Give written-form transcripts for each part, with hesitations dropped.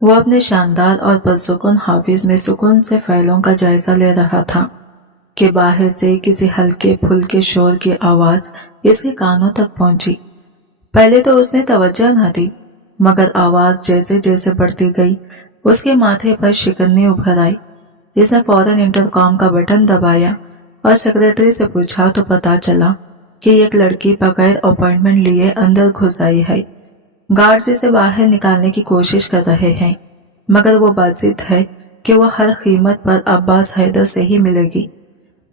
وہ اپنے شاندار اور پرسکون حافظ میں سکون سے فعلوں کا جائزہ لے رہا تھا کہ باہر سے کسی ہلکے پھلکے شور کی آواز اس کے کانوں تک پہنچی۔ پہلے تو اس نے توجہ نہ دی، مگر آواز جیسے جیسے بڑھتی گئی اس کے ماتھے پر شکنیں ابھر آئی۔ اس نے فوراً انٹرکام کا بٹن دبایا اور سیکرٹری سے پوچھا تو پتا چلا کہ ایک لڑکی بغیر اپائنٹمنٹ لیے اندر گھس آئی ہے۔ گارڈز اسے باہر نکالنے کی کوشش کر رہے ہیں، مگر وہ بضد ہے کہ وہ ہر قیمت پر عباس حیدر سے ہی ملے گی۔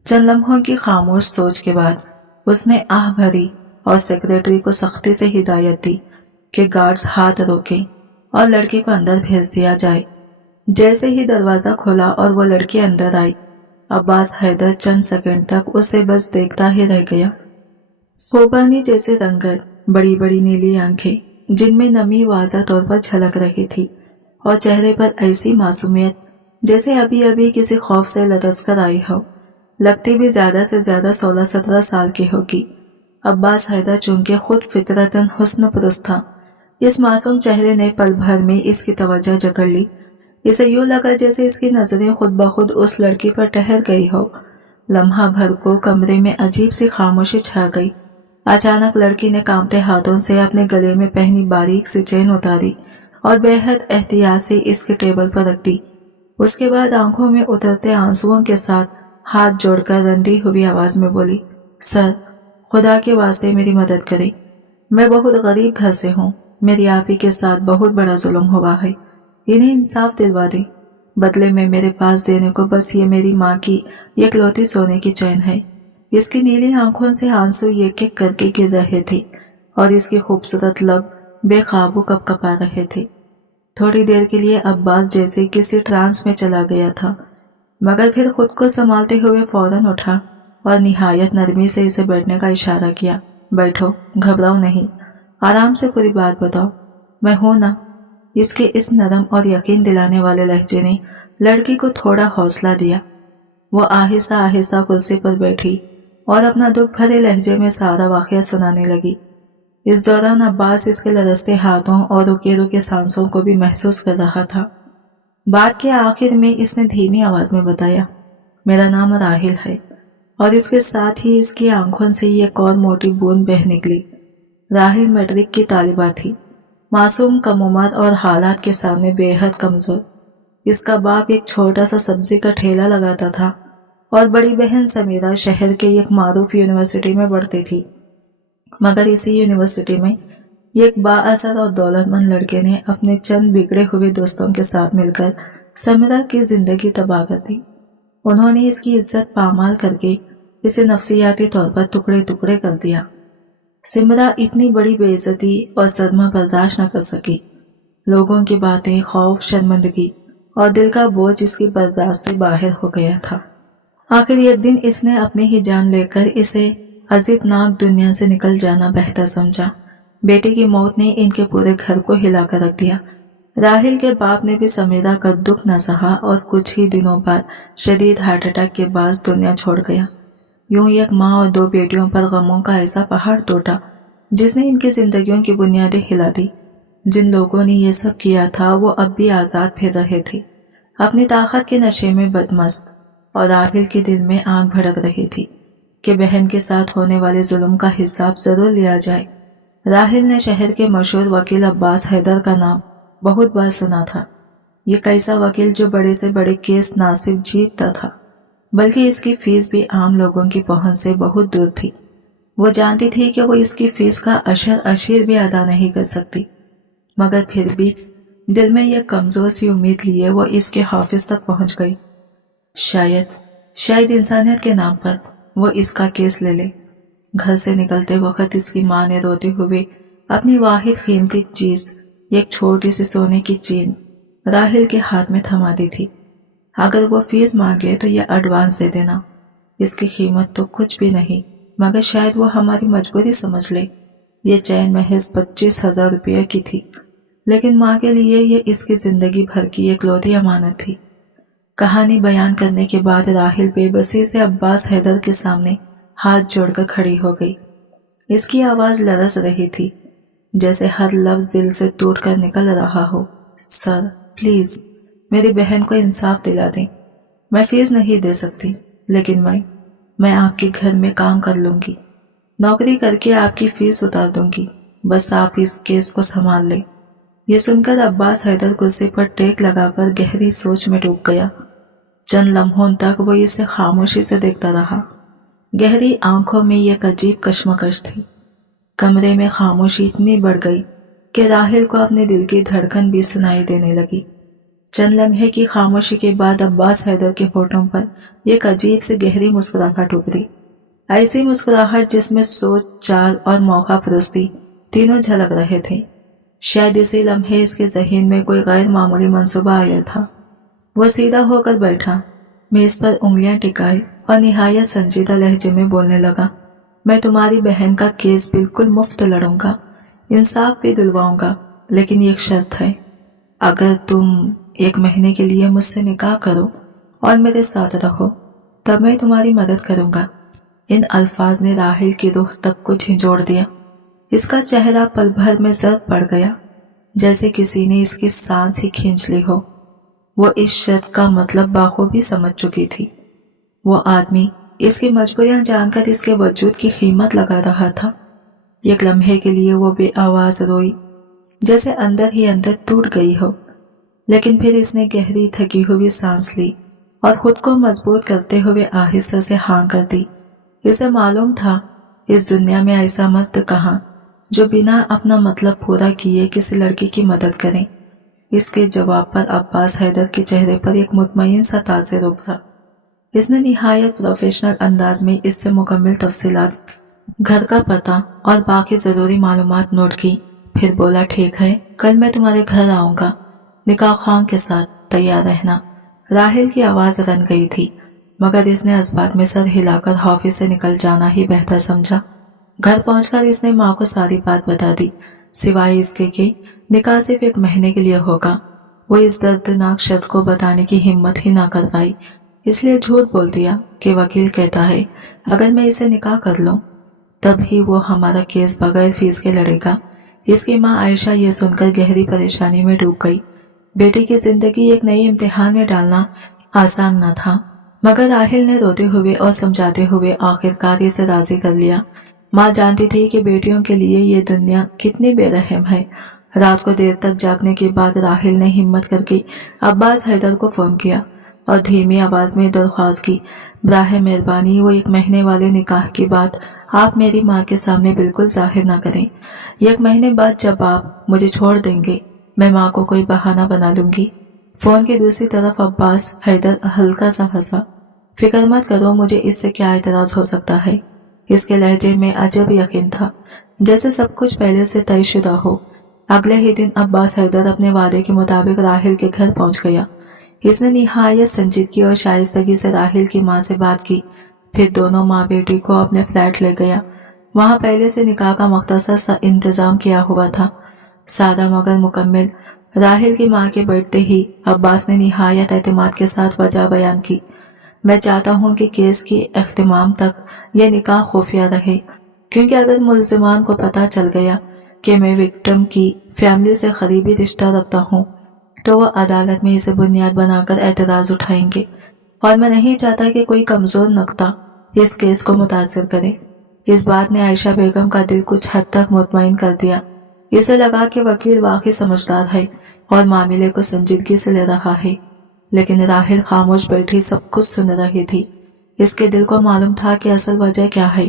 چند لمحوں کی خاموش سوچ کے بعد اس نے آہ بھری اور سیکرٹری کو سختی سے ہدایت دی کہ گارڈز ہاتھ روکیں اور لڑکی کو اندر بھیج دیا جائے۔ جیسے ہی دروازہ کھولا اور وہ لڑکی اندر آئی، عباس حیدر چند سیکنڈ تک اسے بس دیکھتا ہی رہ گیا۔ خوبانی جیسے رنگت، بڑی بڑی نیلی آنکھیں جن میں نمی واضح طور پر جھلک رہی تھی، اور چہرے پر ایسی معصومیت جیسے ابھی ابھی کسی خوف سے لرز کر آئی ہو، لگتی بھی زیادہ سے زیادہ 16-17 سال کی ہوگی۔ عباس حیدر چونکہ خود فطرتاً حسن پرست تھا، اس معصوم چہرے نے پل بھر میں اس کی توجہ جکڑ لی۔ اسے یوں لگا جیسے اس کی نظریں خود بخود اس لڑکی پر ٹھہر گئی ہو۔ لمحہ بھر کو کمرے میں عجیب سی خاموشی چھا گئی۔ اچانک لڑکی نے کانپتے ہاتھوں سے اپنے گلے میں پہنی باریک سی چین اتاری اور بے حد احتیاط سے اس کے ٹیبل پر رکھ دی۔ اس کے بعد آنکھوں میں اترتے آنسوؤں کے ساتھ ہاتھ جوڑ کر رندی ہوئی آواز میں بولی، سر، خدا کے واسطے میری مدد کریں۔ میں بہت غریب گھر سے ہوں، میری آپ ہی کے ساتھ بہت بڑا ظلم ہوا ہے، انہیں انصاف دلوا دیں۔ بدلے میں میرے پاس دینے کو بس یہ میری ماں کی اکلوتی سونے کی چین ہے۔ اس کی نیلی آنکھوں سے آنسو ایک ایک کر کے گر رہے تھے اور اس کی خوبصورت لب بے قابو کپ کپا رہے تھے۔ تھوڑی دیر کے لیے عباس جیسے کسی ٹرانس میں چلا گیا تھا، مگر پھر خود کو سنبھالتے ہوئے فوراً اٹھا اور نہایت نرمی سے اسے بیٹھنے کا اشارہ کیا۔ بیٹھو، گھبراؤ نہیں، آرام سے پوری بات بتاؤ، میں ہوں نا۔ اس کے اس نرم اور یقین دلانے والے لہجے نے لڑکی کو تھوڑا حوصلہ دیا۔ وہ آہستہ آہستہ کرسی پر بیٹھی اور اپنا دکھ بھرے لہجے میں سارا واقعہ سنانے لگی۔ اس دوران عباس اس کے لرزتے ہاتھوں اور رکے رکے سانسوں کو بھی محسوس کر رہا تھا۔ بات کے آخر میں اس نے دھیمی آواز میں بتایا، میرا نام راحل ہے، اور اس کے ساتھ ہی اس کی آنکھوں سے ایک اور موٹی بوند بہہ نکلی۔ راحل میٹرک کی طالبہ تھی، معصوم، کم عمر اور حالات کے سامنے بے حد کمزور۔ اس کا باپ ایک چھوٹا سا سبزی کا ٹھیلا لگاتا تھا اور بڑی بہن سمیرہ شہر کے ایک معروف یونیورسٹی میں پڑھتی تھی، مگر اسی یونیورسٹی میں ایک بااثر اور دولت مند لڑکے نے اپنے چند بگڑے ہوئے دوستوں کے ساتھ مل کر سمیرہ کی زندگی تباہ کر دی۔ انہوں نے اس کی عزت پامال کر کے اسے نفسیاتی طور پر ٹکڑے ٹکڑے کر دیا۔ سمیرہ اتنی بڑی بے عزتی اور صدمہ برداشت نہ کر سکی۔ لوگوں کی باتیں، خوف، شرمندگی اور دل کا بوجھ اس کی برداشت سے باہر ہو گیا تھا۔ آخر ایک دن اس نے اپنی ہی جان لے کر اسے عذیتناک دنیا سے نکل جانا بہتر سمجھا۔ بیٹی کی موت نے ان کے پورے گھر کو ہلا کر رکھ دیا۔ راحل کے باپ نے بھی سمیرہ کا دکھ نہ سہا اور کچھ ہی دنوں بعد شدید ہارٹ اٹیک کے باعث دنیا چھوڑ گیا۔ یوں ایک ماں اور دو بیٹیوں پر غموں کا ایسا پہاڑ ٹوٹا جس نے ان کی زندگیوں کی بنیادیں ہلا دی۔ جن لوگوں نے یہ سب کیا تھا وہ اب بھی آزاد پھر رہے تھے، اپنی طاقت کے نشے میں بدمست، اور راحل کے دل میں آگ بھڑک رہی تھی کہ بہن کے ساتھ ہونے والے ظلم کا حساب ضرور لیا جائے۔ راحل نے شہر کے مشہور وکیل عباس حیدر کا نام بہت بار سنا تھا۔ یہ کیسا وکیل جو بڑے سے بڑے کیس نہ صرف جیتتا تھا بلکہ اس کی فیس بھی عام لوگوں کی پہنچ سے بہت دور تھی۔ وہ جانتی تھی کہ وہ اس کی فیس کا اشر بھی ادا نہیں کر سکتی، مگر پھر بھی دل میں یہ کمزور سی امید لیے وہ اس کے حافظ تک پہنچ گئی۔ شاید انسانیت کے نام پر وہ اس کا کیس لے لے۔ گھر سے نکلتے وقت اس کی ماں نے روتے ہوئے اپنی واحد قیمتی چیز، ایک چھوٹی سی سونے کی چین، راحل کے ہاتھ میں تھما دی تھی۔ اگر وہ فیس مانگے تو یہ ایڈوانس دے دینا، اس کی قیمت تو کچھ بھی نہیں، مگر شاید وہ ہماری مجبوری سمجھ لے۔ یہ چین محض 25,000 روپے کی تھی، لیکن ماں کے لیے یہ اس کی زندگی بھر کی اکلوتی امانت تھی۔ کہانی بیان کرنے کے بعد راحل بے بسی سے عباس حیدر کے سامنے ہاتھ جوڑ کر کھڑی ہو گئی۔ اس کی آواز لرز رہی تھی، جیسے ہر لفظ دل سے ٹوٹ کر نکل رہا ہو۔ سر، प्लीज मेरी बहन को इंसाफ दिला दें। मैं फीस नहीं दे सकती, लेकिन मैं आपके घर में काम कर लूंगी, नौकरी करके आपकी फीस उतार दूंगी। बस आप इस केस को संभाल लें। ये सुनकर अब्बास हैदर कुर्सी पर टेक लगाकर गहरी सोच में डूब गया। चंद लम्हों तक वो इसे खामोशी से देखता रहा। गहरी आंखों में एक अजीब कश्मकश थी। कमरे में खामोशी इतनी बढ़ गई कि राहिल को अपने दिल की धड़कन भी सुनाई देने लगी। चंद लम्हे की खामोशी के बाद अब्बास हैदर के होठों पर एक अजीब सी गहरी मुस्कुराहट उभरी। ऐसी मुस्कुराहट जिसमें सोच, चाल और मौका परस्ती तीनों झलक रहे थे। शायद इसी लम्हे इसके ज़हन में कोई गैर मामूली मंसूबा आया था। वो सीधा होकर बैठा, मेज पर उंगलियां टिकाई और निहायत संजीदा लहजे में बोलने लगा, मैं तुम्हारी बहन का केस बिल्कुल मुफ्त लड़ूंगा, इंसाफ भी दिलवाऊंगा, लेकिन एक शर्त है। अगर तुम 1 महीने के लिए मुझसे निकाह करो और मेरे साथ रहो, तब मैं तुम्हारी मदद करूंगा। इन अल्फाज ने राहिल की रूह तक को झंझोड़ दिया। इसका चेहरा पल भर में जर्द पड़ गया, जैसे किसी ने इसकी सांस ही खींच ली हो। वो इस शर्त का मतलब बाखूबी समझ चुकी थी। वो आदमी इसकी मजबूरियां जानकर इसके वजूद की कीमत लगा रहा था। एक लम्हे के लिए वो बेआवाज रोई, जैसे अंदर ही अंदर टूट गई हो। लेकिन फिर इसने गहरी थकी हुई सांस ली और खुद को मजबूत करते हुए आहिस्ता से हाँ कर दी। इसे मालूम था इस दुनिया में ऐसा मर्द कहाँ जो बिना अपना मतलब पूरा किए किसी लड़की की मदद करे। इसके जवाब पर अब्बास हैदर के चेहरे पर एक मुतमईन सा तासुर उभरा। इसने निहायत प्रोफेशनल अंदाज में इससे मुकम्मल तफसीलात, घर का पता और बाकी जरूरी मालूमात नोट की। फिर बोला, ठीक है, कल मैं तुम्हारे घर आऊंगा, निकाह खान के साथ, तैयार रहना। राहिल की आवाज रन गई थी, मगर इसने इस बात में सर हिलाकर ऑफिस से निकल जाना ही बेहतर समझा। घर पहुंचकर इसने माँ को सारी बात बता दी, सिवाय इसके कि निकाह सिर्फ 1 महीने के लिए होगा। वो इस दर्दनाक शर्त को बताने की हिम्मत ही ना कर पाई, इसलिए झूठ बोल दिया कि वकील कहता है अगर मैं इसे निकाह कर लूं तब ही वो हमारा केस बगैर फीस के लड़ेगा। इसकी माँ आयशा ये सुनकर गहरी परेशानी में डूब गई। बेटी की जिंदगी एक नई इम्तिहान में डालना आसान न था, मगर राहिल ने रोते हुए और समझाते हुए आखिरकार इसे राजी कर लिया। माँ जानती थी कि बेटियों के लिए ये दुनिया कितनी बेरहम है। रात को देर तक जागने के बाद राहिल ने हिम्मत करके अब्बास हैदर को फोन किया और धीमी आवाज में दरख्वास्त की, ब्राहे मेहरबानी वो 1 महीने वाले निकाह की बात आप मेरी माँ के सामने बिल्कुल जाहिर ना करें। 1 महीने बाद जब आप मुझे छोड़ देंगे, मैं माँ को कोई बहाना बना लूंगी। फोन की दूसरी तरफ अब्बास हैदर हल्का सा हंसा, फिक्र मत करो, मुझे इससे क्या एतराज हो सकता है। इसके लहजे में अजब यकीन था, जैसे सब कुछ पहले से तयशुदा हो। अगले ही दिन अब्बास हैदर अपने वादे के मुताबिक राहिल के घर पहुंच गया। इसने निहायत संजीदगी और शाइस्तगी से राहिल की माँ से बात की, फिर दोनों माँ बेटी को अपने फ्लैट ले गया। वहां पहले से निकाह का मुख्तसर सा इंतजाम किया हुआ था, सादा मगर मुकम्मल। राहिल की माँ के बैठते ही अब्बास ने निहायत एतमाद के साथ वजह बयान की, मैं चाहता हूँ कि केस की इख्तिमाम तक यह निकाह खुफिया रहे, क्योंकि अगर मुल्जिमान को पता चल गया कि मैं विक्टिम की फैमिली से करीबी रिश्ता रखता हूँ तो वो अदालत में इसे बुनियाद बनाकर एतराज उठाएंगे, और मैं नहीं चाहता कि कोई कमजोर नुक्ता इस केस को मुतासिर करे। इस बात ने आयशा बेगम का दिल कुछ हद तक मुतमईन कर दिया। इसे लगा कि वकील वाकई समझदार है और मामले को संजीदगी से ले रहा है। लेकिन राहिल खामोश बैठी सब कुछ सुन रही थी। इसके दिल को मालूम था कि असल वजह क्या है।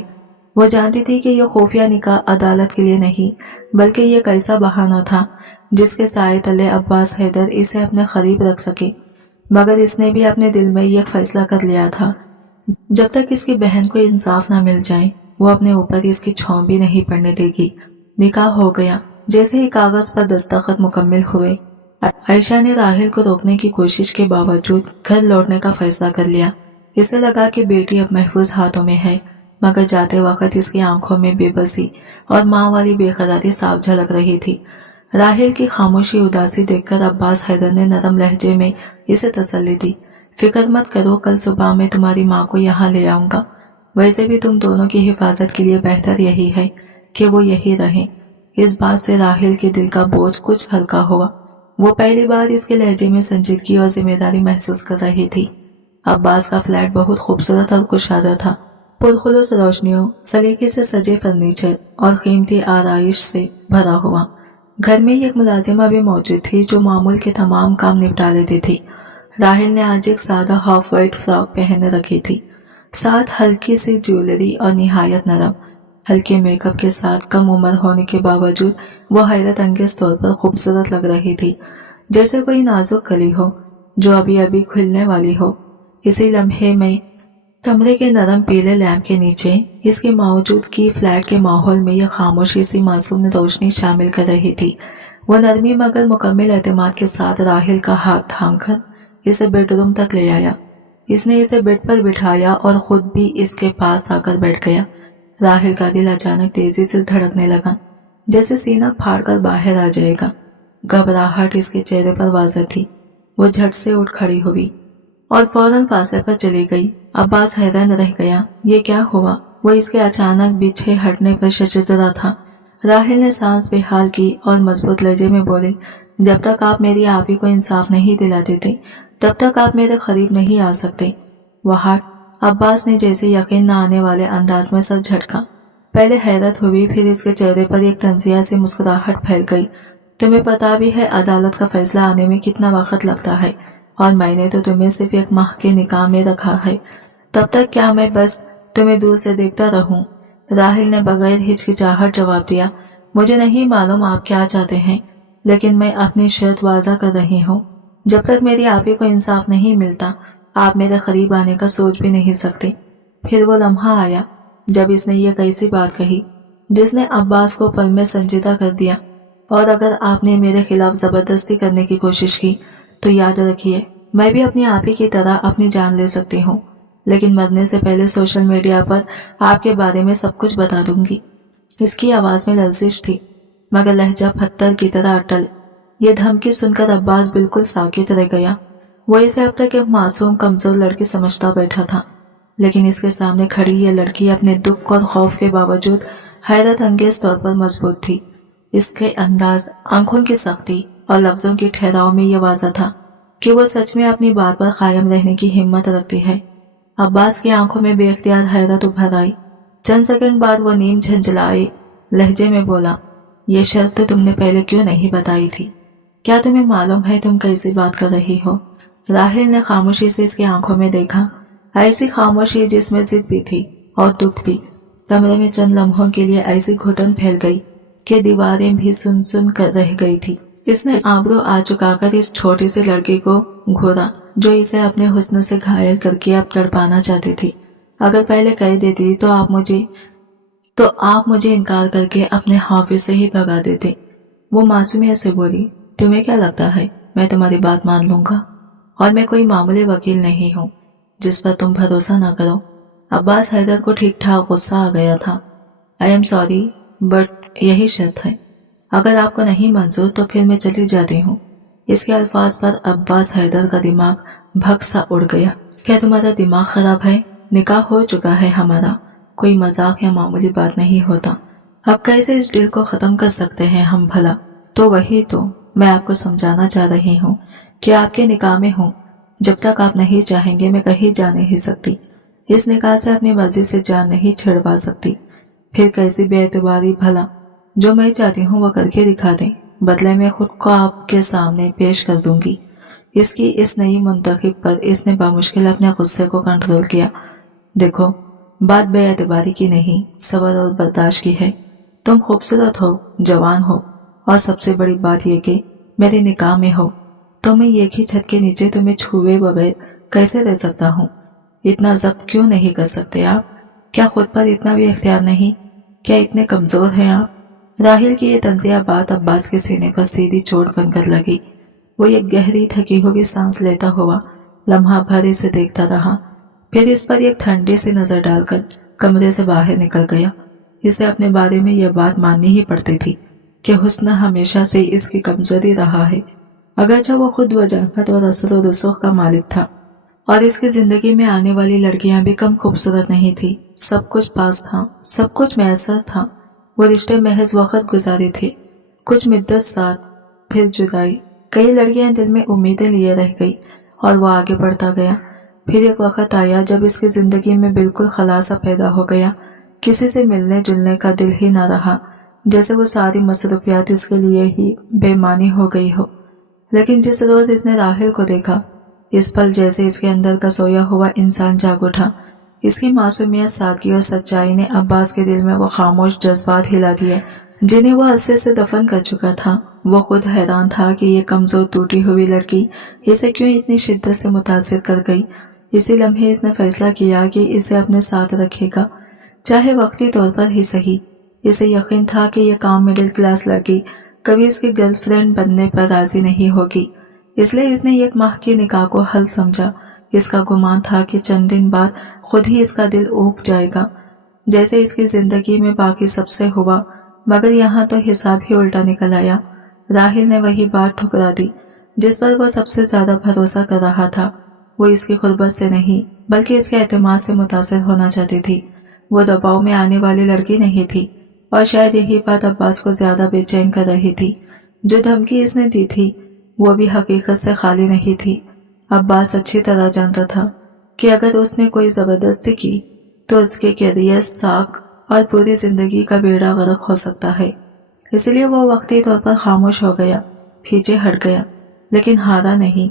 वो जानती थी कि यह खुफिया निकाह अदालत के लिए नहीं, बल्कि ये एक ऐसा बहाना था जिसके साए तले अब्बास हैदर इसे अपने करीब रख सके। मगर इसने भी अपने दिल में यह फैसला कर लिया था, जब तक इसकी बहन को इंसाफ न मिल जाए वो अपने ऊपर इसकी छांव भी नहीं पड़ने देगी। निकाह हो गया। जैसे ही कागज पर दस्तखत मुकम्मल हुए, आयशा ने राहिल को रोकने की कोशिश के बावजूद घर लौटने का फैसला कर लिया। इसे लगा कि बेटी अब महफूज हाथों में है, मगर जाते वक्त इसकी आंखों में बेबसी और माँ वाली बेकरारी साफ झलक रही थी। राहिल की खामोशी उदासी देखकर अब्बास हैदर ने नरम लहजे में इसे तसल्ली दी, फिक्र मत करो, कल सुबह मैं तुम्हारी माँ को यहाँ ले आऊंगा। वैसे भी तुम दोनों की हिफाजत के लिए बेहतर यही है कि वो यही रहें। इस बात से राहिल के दिल का बोझ कुछ हल्का हुआ। वो पहली बार इसके लहजे में संजीदगी और जिम्मेदारी महसूस कर रही थी। अब्बास का फ्लैट बहुत खूबसूरत और कुशादा था। पुरखुलूस रोशनियों, सलीके से सजे फर्नीचर और कीमती आराइश से भरा हुआ। घर में एक मुलाजिमा भी मौजूद थी जो मामूल के तमाम काम निपटा लेती थी। राहिल ने आज एक सादा हाफ वाइट फ्रॉक पहन रखी थी, साथ हल्की सी ज्वेलरी और निहायत नरम हल्के मेकअप के साथ कम उम्र होने के बावजूद वो हैरत अंगेज तौर पर खूबसूरत लग रही थी, जैसे कोई नाजुक कली हो जो अभी अभी खुलने वाली हो। इसी लम्हे में कमरे के नरम पीले लैंप के नीचे इसकी मौजूदगी फ्लैट के माहौल में यह खामोशी सी मासूम रोशनी शामिल कर रही थी। वो नरमी मगर मुकम्मल एतमाद के साथ राहिल का हाथ थामकर इसे बेडरूम तक ले आया। इसने इसे बेड पर बिठाया और खुद भी इसके पास आकर बैठ गया। राहिल का दिल अचानक तेजी से धड़कने लगा, जैसे सीना फाड़कर बाहर आ जाएगा। घबराहट इसके चेहरे पर वाज़ह थी। वो झट से उठ खड़ी हुई और फौरन फासले पर चली गई। अब्बास हैरान रह गया, ये क्या हुआ? वो इसके अचानक पीछे हटने पर शर्मिंदा था। राहिल ने सांस बेहाल की और मजबूत लहजे में बोली, जब तक आप मेरी आपी को इंसाफ नहीं दिलाते थे तब तक आप मेरे करीब नहीं आ सकते। वहां अब्बास ने जैसे यकीन न आने वाले अंदाज में सर झटका। पहले हैरत हुई, फिर इसके चेहरे पर एक तंजिया सी मुस्कुराहट फैल गई। तुम्हें पता भी है अदालत का फैसला आने में कितना वक्त लगता है, और मैंने तो तुम्हें सिर्फ 1 माह के निकाह में रखा है। तब तक क्या मैं बस तुम्हें दूर से देखता रहूं? राहिल ने बगैर हिचकिचाहट जवाब दिया, मुझे नहीं मालूम आप क्या चाहते हैं, लेकिन मैं अपनी शर्त वाज़ा कर रही हूँ। जब तक मेरी आपी को इंसाफ नहीं मिलता आप मेरे करीब आने का सोच भी नहीं सकते। फिर वो लम्हा आया जब इसने ये कैसी बात कही जिसने अब्बास को पल में संजीदा कर दिया। और अगर आपने मेरे खिलाफ जबरदस्ती करने की कोशिश की तो याद रखिए, मैं भी अपनी आपी की तरह अपनी जान ले सकती हूँ, लेकिन मरने से पहले सोशल मीडिया पर आपके बारे में सब कुछ बता दूंगी। इसकी आवाज में लर्जिश थी, मगर लहजा पत्थर की तरह अटल। ये धमकी सुनकर अब्बास बिल्कुल साकित रह गया। वो इसे अब तक एक मासूम कमजोर लड़की समझता बैठा था, लेकिन इसके सामने खड़ी यह लड़की अपने दुख और खौफ के बावजूद हैरत अंगेज तौर पर मजबूत थी। इसके अंदाज, आंखों की सख्ती और लफ्जों के ठहराव में यह वाज़ा था कि वो सच में अपनी बात पर कायम रहने की हिम्मत रखती है। अब्बास की आंखों में बेख्तियार हैरत उभर आई। चंद सेकंड बाद वो नीम झंझलाए लहजे में बोला, ये शर्त तो तुमने पहले क्यों नहीं बताई थी? क्या तुम्हें मालूम है तुम कैसी बात कर रही हो? राहिल ने खामोशी से इसकी आंखों में देखा, ऐसी खामोशी जिसमें जिद भी थी और दुख भी। कमरे में चंद लम्हों के लिए ऐसी घुटन फैल गई कि दीवारें भी सुन सुन कर रह गई थी। इसने आबरू आ चुकाकर इस छोटी सी लड़की को घूरा जो इसे अपने हुस्न से घायल करके अब तड़पाना चाहती थी। अगर पहले कह देती तो आप मुझे इनकार करके अपने हाफिज से ही भगा देते। वो मासूमियत से बोली, तुम्हें क्या लगता है मैं तुम्हारी बात मान लूंगा? और मैं कोई मामूली वकील नहीं हूँ जिस पर तुम भरोसा ना करो। अब्बास हैदर को ठीक ठाक गुस्सा आ गया था। आई एम सॉरी बट यही शर्त है। अगर आपको नहीं मंजूर तो फिर मैं चली जाती हूँ। इसके अल्फाज पर अब्बास हैदर का दिमाग भग सा उड़ गया। क्या तुम्हारा दिमाग खराब है? निकाह हो चुका है हमारा, कोई मजाक या मामूली बात नहीं होता। अब कैसे इस डील को खत्म कर सकते हैं हम भला? तो वही तो मैं आपको समझाना चाह रही हूँ कि आपके निकाह में हूँ। जब तक आप नहीं चाहेंगे मैं कहीं जा नहीं सकती। इस निकाह से अपनी मर्जी से जान नहीं छिड़वा सकती। फिर कैसी बेएतबारी भला? जो मैं चाहती हूँ वो करके दिखा दें, बदले में खुद को आपके सामने पेश कर दूंगी। इसकी इस नई मुंतखब पर इसने बामुश्किल अपने गुस्से को कंट्रोल किया। देखो, बात बेएतबारी की नहीं, सब्र और बर्दाश्त की है। तुम खूबसूरत हो, जवान हो, और सबसे बड़ी बात यह कि मेरे निकाह में हो। तो मैं एक ही छत के नीचे तुम्हें छुए बगैर कैसे रह सकता हूँ? इतना जब्त क्यों नहीं कर सकते आप? क्या खुद पर इतना भी इख्तियार नहीं? क्या इतने कमजोर हैं आप? राहिल की ये तंजिया बात अब्बास के सीने पर सीधी चोट बनकर लगी। वो एक गहरी थकी हुई सांस लेता हुआ लम्हा भर इसे देखता रहा, फिर इस पर एक ठंडी सी नजर डालकर कमरे से बाहर निकल गया। इसे अपने बारे में यह बात माननी ही पड़ती थी कि हुस्न हमेशा से इसकी कमजोरी रहा है। अगरचे वो खुद वजाहत और असर और रसूख का मालिक था, और इसकी जिंदगी में आने वाली लड़कियां भी कम खूबसूरत नहीं थी। सब कुछ पास था, सब कुछ मैसर था। वो रिश्ते महज वक्त गुजारे थे, कुछ मुद्दत साथ, फिर जुदाई, कई लड़कियां दिल में उम्मीदें लिए रह गई और वो आगे बढ़ता गया। फिर एक वक्त आया जब इसकी जिंदगी में बिल्कुल खलासा पैदा हो गया। किसी से मिलने जुलने का दिल ही ना रहा, जैसे वो सारी मसरूफियात इसके लिए ही बेमानी हो गई हो। लेकिन जिस रोज इसने राहिल को देखा, इस पल जैसे इसके अंदर का सोया हुआ इंसान जाग उठा। इसकी मासूमियत, सादगी और सच्चाई ने अब्बास के दिल में वो खामोश जज्बात हिला दिए जिन्हें वो अरसे से दफन कर चुका था। वो खुद हैरान था कि ये कमजोर टूटी हुई लड़की इसे क्यों इतनी शिद्दत से मुतासिर कर गई। इसी लम्हे इसने फैसला किया कि इसे अपने साथ रखेगा, चाहे वक्ती तौर पर ही सही। इसे यकीन था कि यह काम मिडिल क्लास लड़की कभी इसकी गर्लफ्रेंड बनने पर राजी नहीं होगी, इसलिए इसने एक माह की निकाह को हल समझा। इसका गुमान था कि चंद दिन बाद खुद ही इसका दिल ऊब जाएगा, जैसे इसकी जिंदगी में बाकी सबसे हुआ। मगर यहाँ तो हिसाब ही उल्टा निकल आया। राहिल ने वही बात ठुकरा दी जिस पर वो सबसे ज्यादा भरोसा कर रहा था। वो इसकी खुर्बत से नहीं बल्कि इसके एतमाद से मुतासिर होना चाहती थी। वो दबाव में आने वाली लड़की नहीं थी, और शायद यही बात अब्बास को ज्यादा बेचैन कर रही थी। जो धमकी इसने दी थी वो भी हकीकत से खाली नहीं थी। अब्बास अच्छी तरह जानता था कि अगर उसने कोई जबरदस्ती की तो उसके कैरियर, साख और पूरी जिंदगी का बेड़ा गर्क हो सकता है। इसलिए वो वक्ती तौर पर खामोश हो गया, पीछे हट गया, लेकिन हारा नहीं।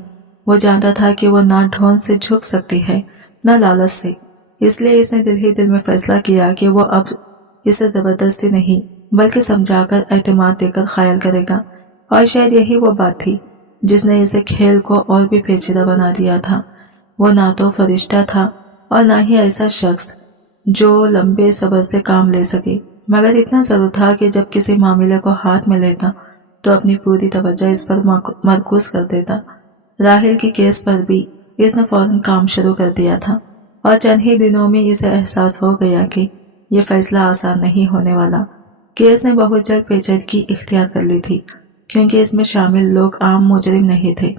वो जानता था कि वो ना ढोंग से झुक सकती है न लालच से। इसलिए इसने दिल ही दिल में फैसला किया कि वो अब इसे जबरदस्ती नहीं बल्कि समझाकर, एतमाद देकर खायल करेगा। और शायद यही वो बात थी जिसने इसे खेल को और भी पेचीदा बना दिया था। वो ना तो फरिश्ता था और ना ही ऐसा शख्स जो लंबे सब्र से काम ले सके, मगर इतना जरूर था कि जब किसी मामले को हाथ में लेता तो अपनी पूरी तवज्जो इस पर मरकूज कर देता। राहिल की केस पर भी इसने फौरन काम शुरू कर दिया था, और चंद ही दिनों में इसे एहसास हो गया कि यह फैसला आसान नहीं होने वाला। केस ने बहुत जल्द पेचीदगी इख्तियार कर ली थी, क्योंकि इसमें शामिल लोग आम मुजरिम नहीं थे।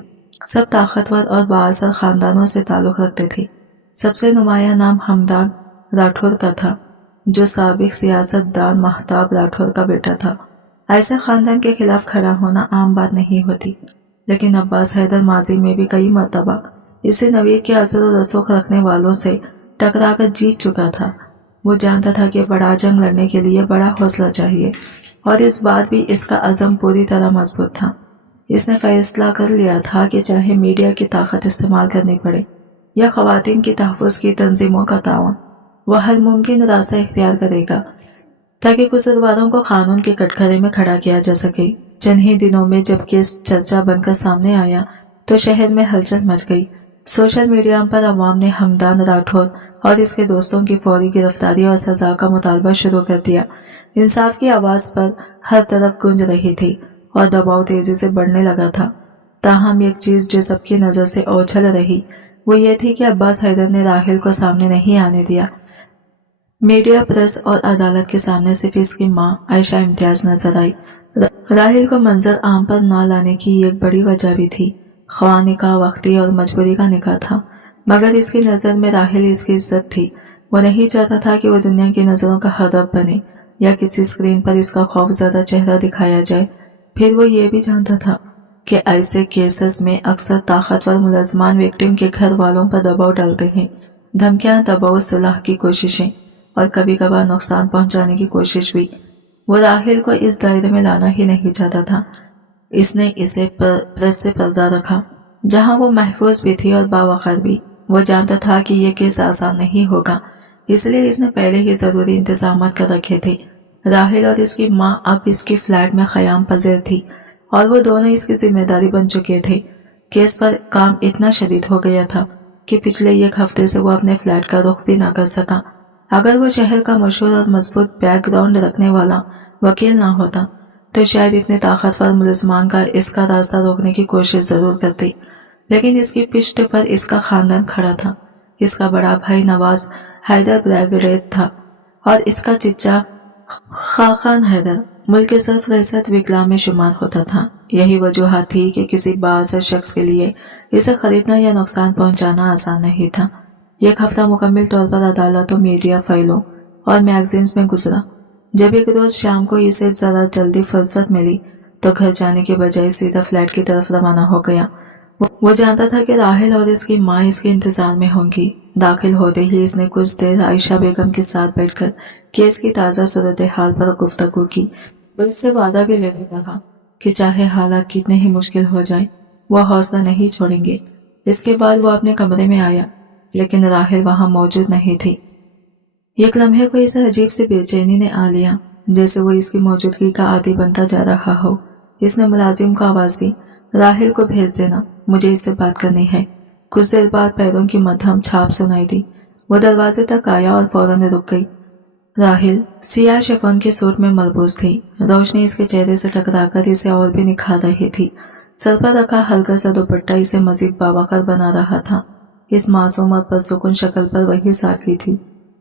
सब ताकतवर और बाअसर खानदानों से ताल्लुक रखते थे। सबसे नुमाया नाम हमदान राठौर का था, जो साबिक सियासतदान महताब राठौर का बेटा था। ऐसे खानदान के खिलाफ खड़ा होना आम बात नहीं होती, लेकिन अब्बास हैदर माजी में भी कई मरतबा इसे नवीर के असर और रसूख रखने वालों से टकराकर जीत चुका था। वो जानता था कि बड़ा जंग लड़ने के लिए बड़ा हौसला चाहिए, और इस बार भी इसका अज़म पूरी तरह मजबूत था। इसने फैसला कर लिया था कि चाहे मीडिया की ताकत इस्तेमाल करनी पड़े या ख़वातीन की तहफ़्फ़ुज़ की तंजीमों का ताउन, वह हर मुमकिन रास्ता इख्तियार करेगा ताकि कसूरवारों को कानून के कटघरे में खड़ा किया जा सके। चंद ही दिनों में जब केस चर्चा बनकर सामने आया तो शहर में हलचल मच गई। सोशल मीडिया पर अवाम ने हमदान राठौर और इसके दोस्तों की फौरी गिरफ्तारी और सजा का मुतालबा शुरू कर दिया। इंसाफ की आवाज पर हर तरफ गूंज रही थी और दबाव तेजी से बढ़ने लगा था। ताहम एक चीज जो सबकी नजर से ओझल रही वो ये थी कि अब्बास हैदर ने राहिल को सामने नहीं आने दिया। मीडिया, प्रेस और अदालत के सामने सिर्फ इसकी मां आयशा इम्तियाज नजर आई। राहिल को मंजर आम पर न लाने की एक बड़ी वजह भी थी। ख्वाह निकाह वक्ती और मजबूरी का निकाह था, मगर इसकी नज़र में राहिल इसकी इज्जत थी। वो नहीं चाहता था कि वो दुनिया की नज़रों का हदफ बने या किसी स्क्रीन पर इसका खौफजदा चेहरा दिखाया जाए। फिर वो ये भी जानता था कि ऐसे केसेस में अक्सर ताकतवर मुलजमान विक्टिम के घर वालों पर दबाव डालते हैं। धमकियां, दबाव, सुलह की कोशिशें और कभी कभार नुकसान पहुंचाने की कोशिश भी। वो राहिल को इस दायरे में लाना ही नहीं चाहता था। इसने इसे प्रेस से पर्दा रखा, जहां वो महफूज भी थी और बावकार भी। वो जानता था कि ये केस आसान नहीं होगा, इसलिए इसने पहले ही जरूरी इंतजाम कर रखे थे। राहिल और इसकी मां अब इसकी फ्लैट में क़याम पज़ीर थी और वो दोनों इसकी जिम्मेदारी बन चुके थे। केस पर काम इतना शदीद हो गया था कि पिछले एक हफ्ते से वो अपने फ्लैट का रुख भी ना कर सका। अगर वो शहर का मशहूर और मजबूत बैकग्राउंड रखने वाला वकील ना होता तो शायद इतने ताकतवर मुलजमान का इसका रास्ता रोकने की कोशिश जरूर करती। लेकिन इसकी पिष्ट पर इसका खानदान खड़ा था। इसका बड़ा भाई नवाज हैदर ब्रैगरेट था और इसका चिच्चा खाकान हैदर मुल्क के सरफहरिस्त विकलांग में शुमार होता था। यही वजूहत थी कि किसी बाअसर शख्स के लिए इसे खरीदना या नुकसान पहुंचाना आसान नहीं था। एक हफ्ता मुकम्मल तौर पर अदालतों, मीडिया, फाइलों और मैगजीन्स में गुजरा। जब एक रोज शाम को इसे जरा जल्दी फुर्सत मिली تو گھر جانے کے بجائے سیدھا فلیٹ کی طرف روانہ ہو گیا۔ وہ جانتا تھا کہ راحل اور اس کی ماں اس کے انتظار میں ہوں گی۔ داخل ہوتے ہی اس نے کچھ دیر عائشہ بیگم کے ساتھ بیٹھ کر کیس کی تازہ صورتحال پر گفتگو کی۔ وہ اس سے وعدہ بھی لینے لگا کہ چاہے حالات کتنے ہی مشکل ہو جائیں وہ حوصلہ نہیں چھوڑیں گے۔ اس کے بعد وہ اپنے کمرے میں آیا لیکن راحل وہاں موجود نہیں تھی۔ ایک لمحے کو اسے عجیب سی بے چینی نے آ لیا، جیسے وہ اس کی موجودگی کا عادی بنتا جا رہا ہو۔ اس نے ملازم کو آواز دی، راحل کو بھیج دینا، مجھے اس سے بات کرنی ہے۔ کچھ دیر بعد پیروں کی مدھم چھاپ سنائی دی۔ وہ دروازے تک آیا اور فوراً رک گئی۔ راحل سیاہ شفن کے سوٹ میں ملبوس تھی۔ روشنی اس کے چہرے سے ٹکرا کر اسے اور بھی نکھار رہی تھی۔ سر پر رکھا ہلکا سا دوپٹہ اسے مزید باوقار بنا رہا تھا۔ اس معصوم اور پرسکون شکل پر وہی سادگی تھی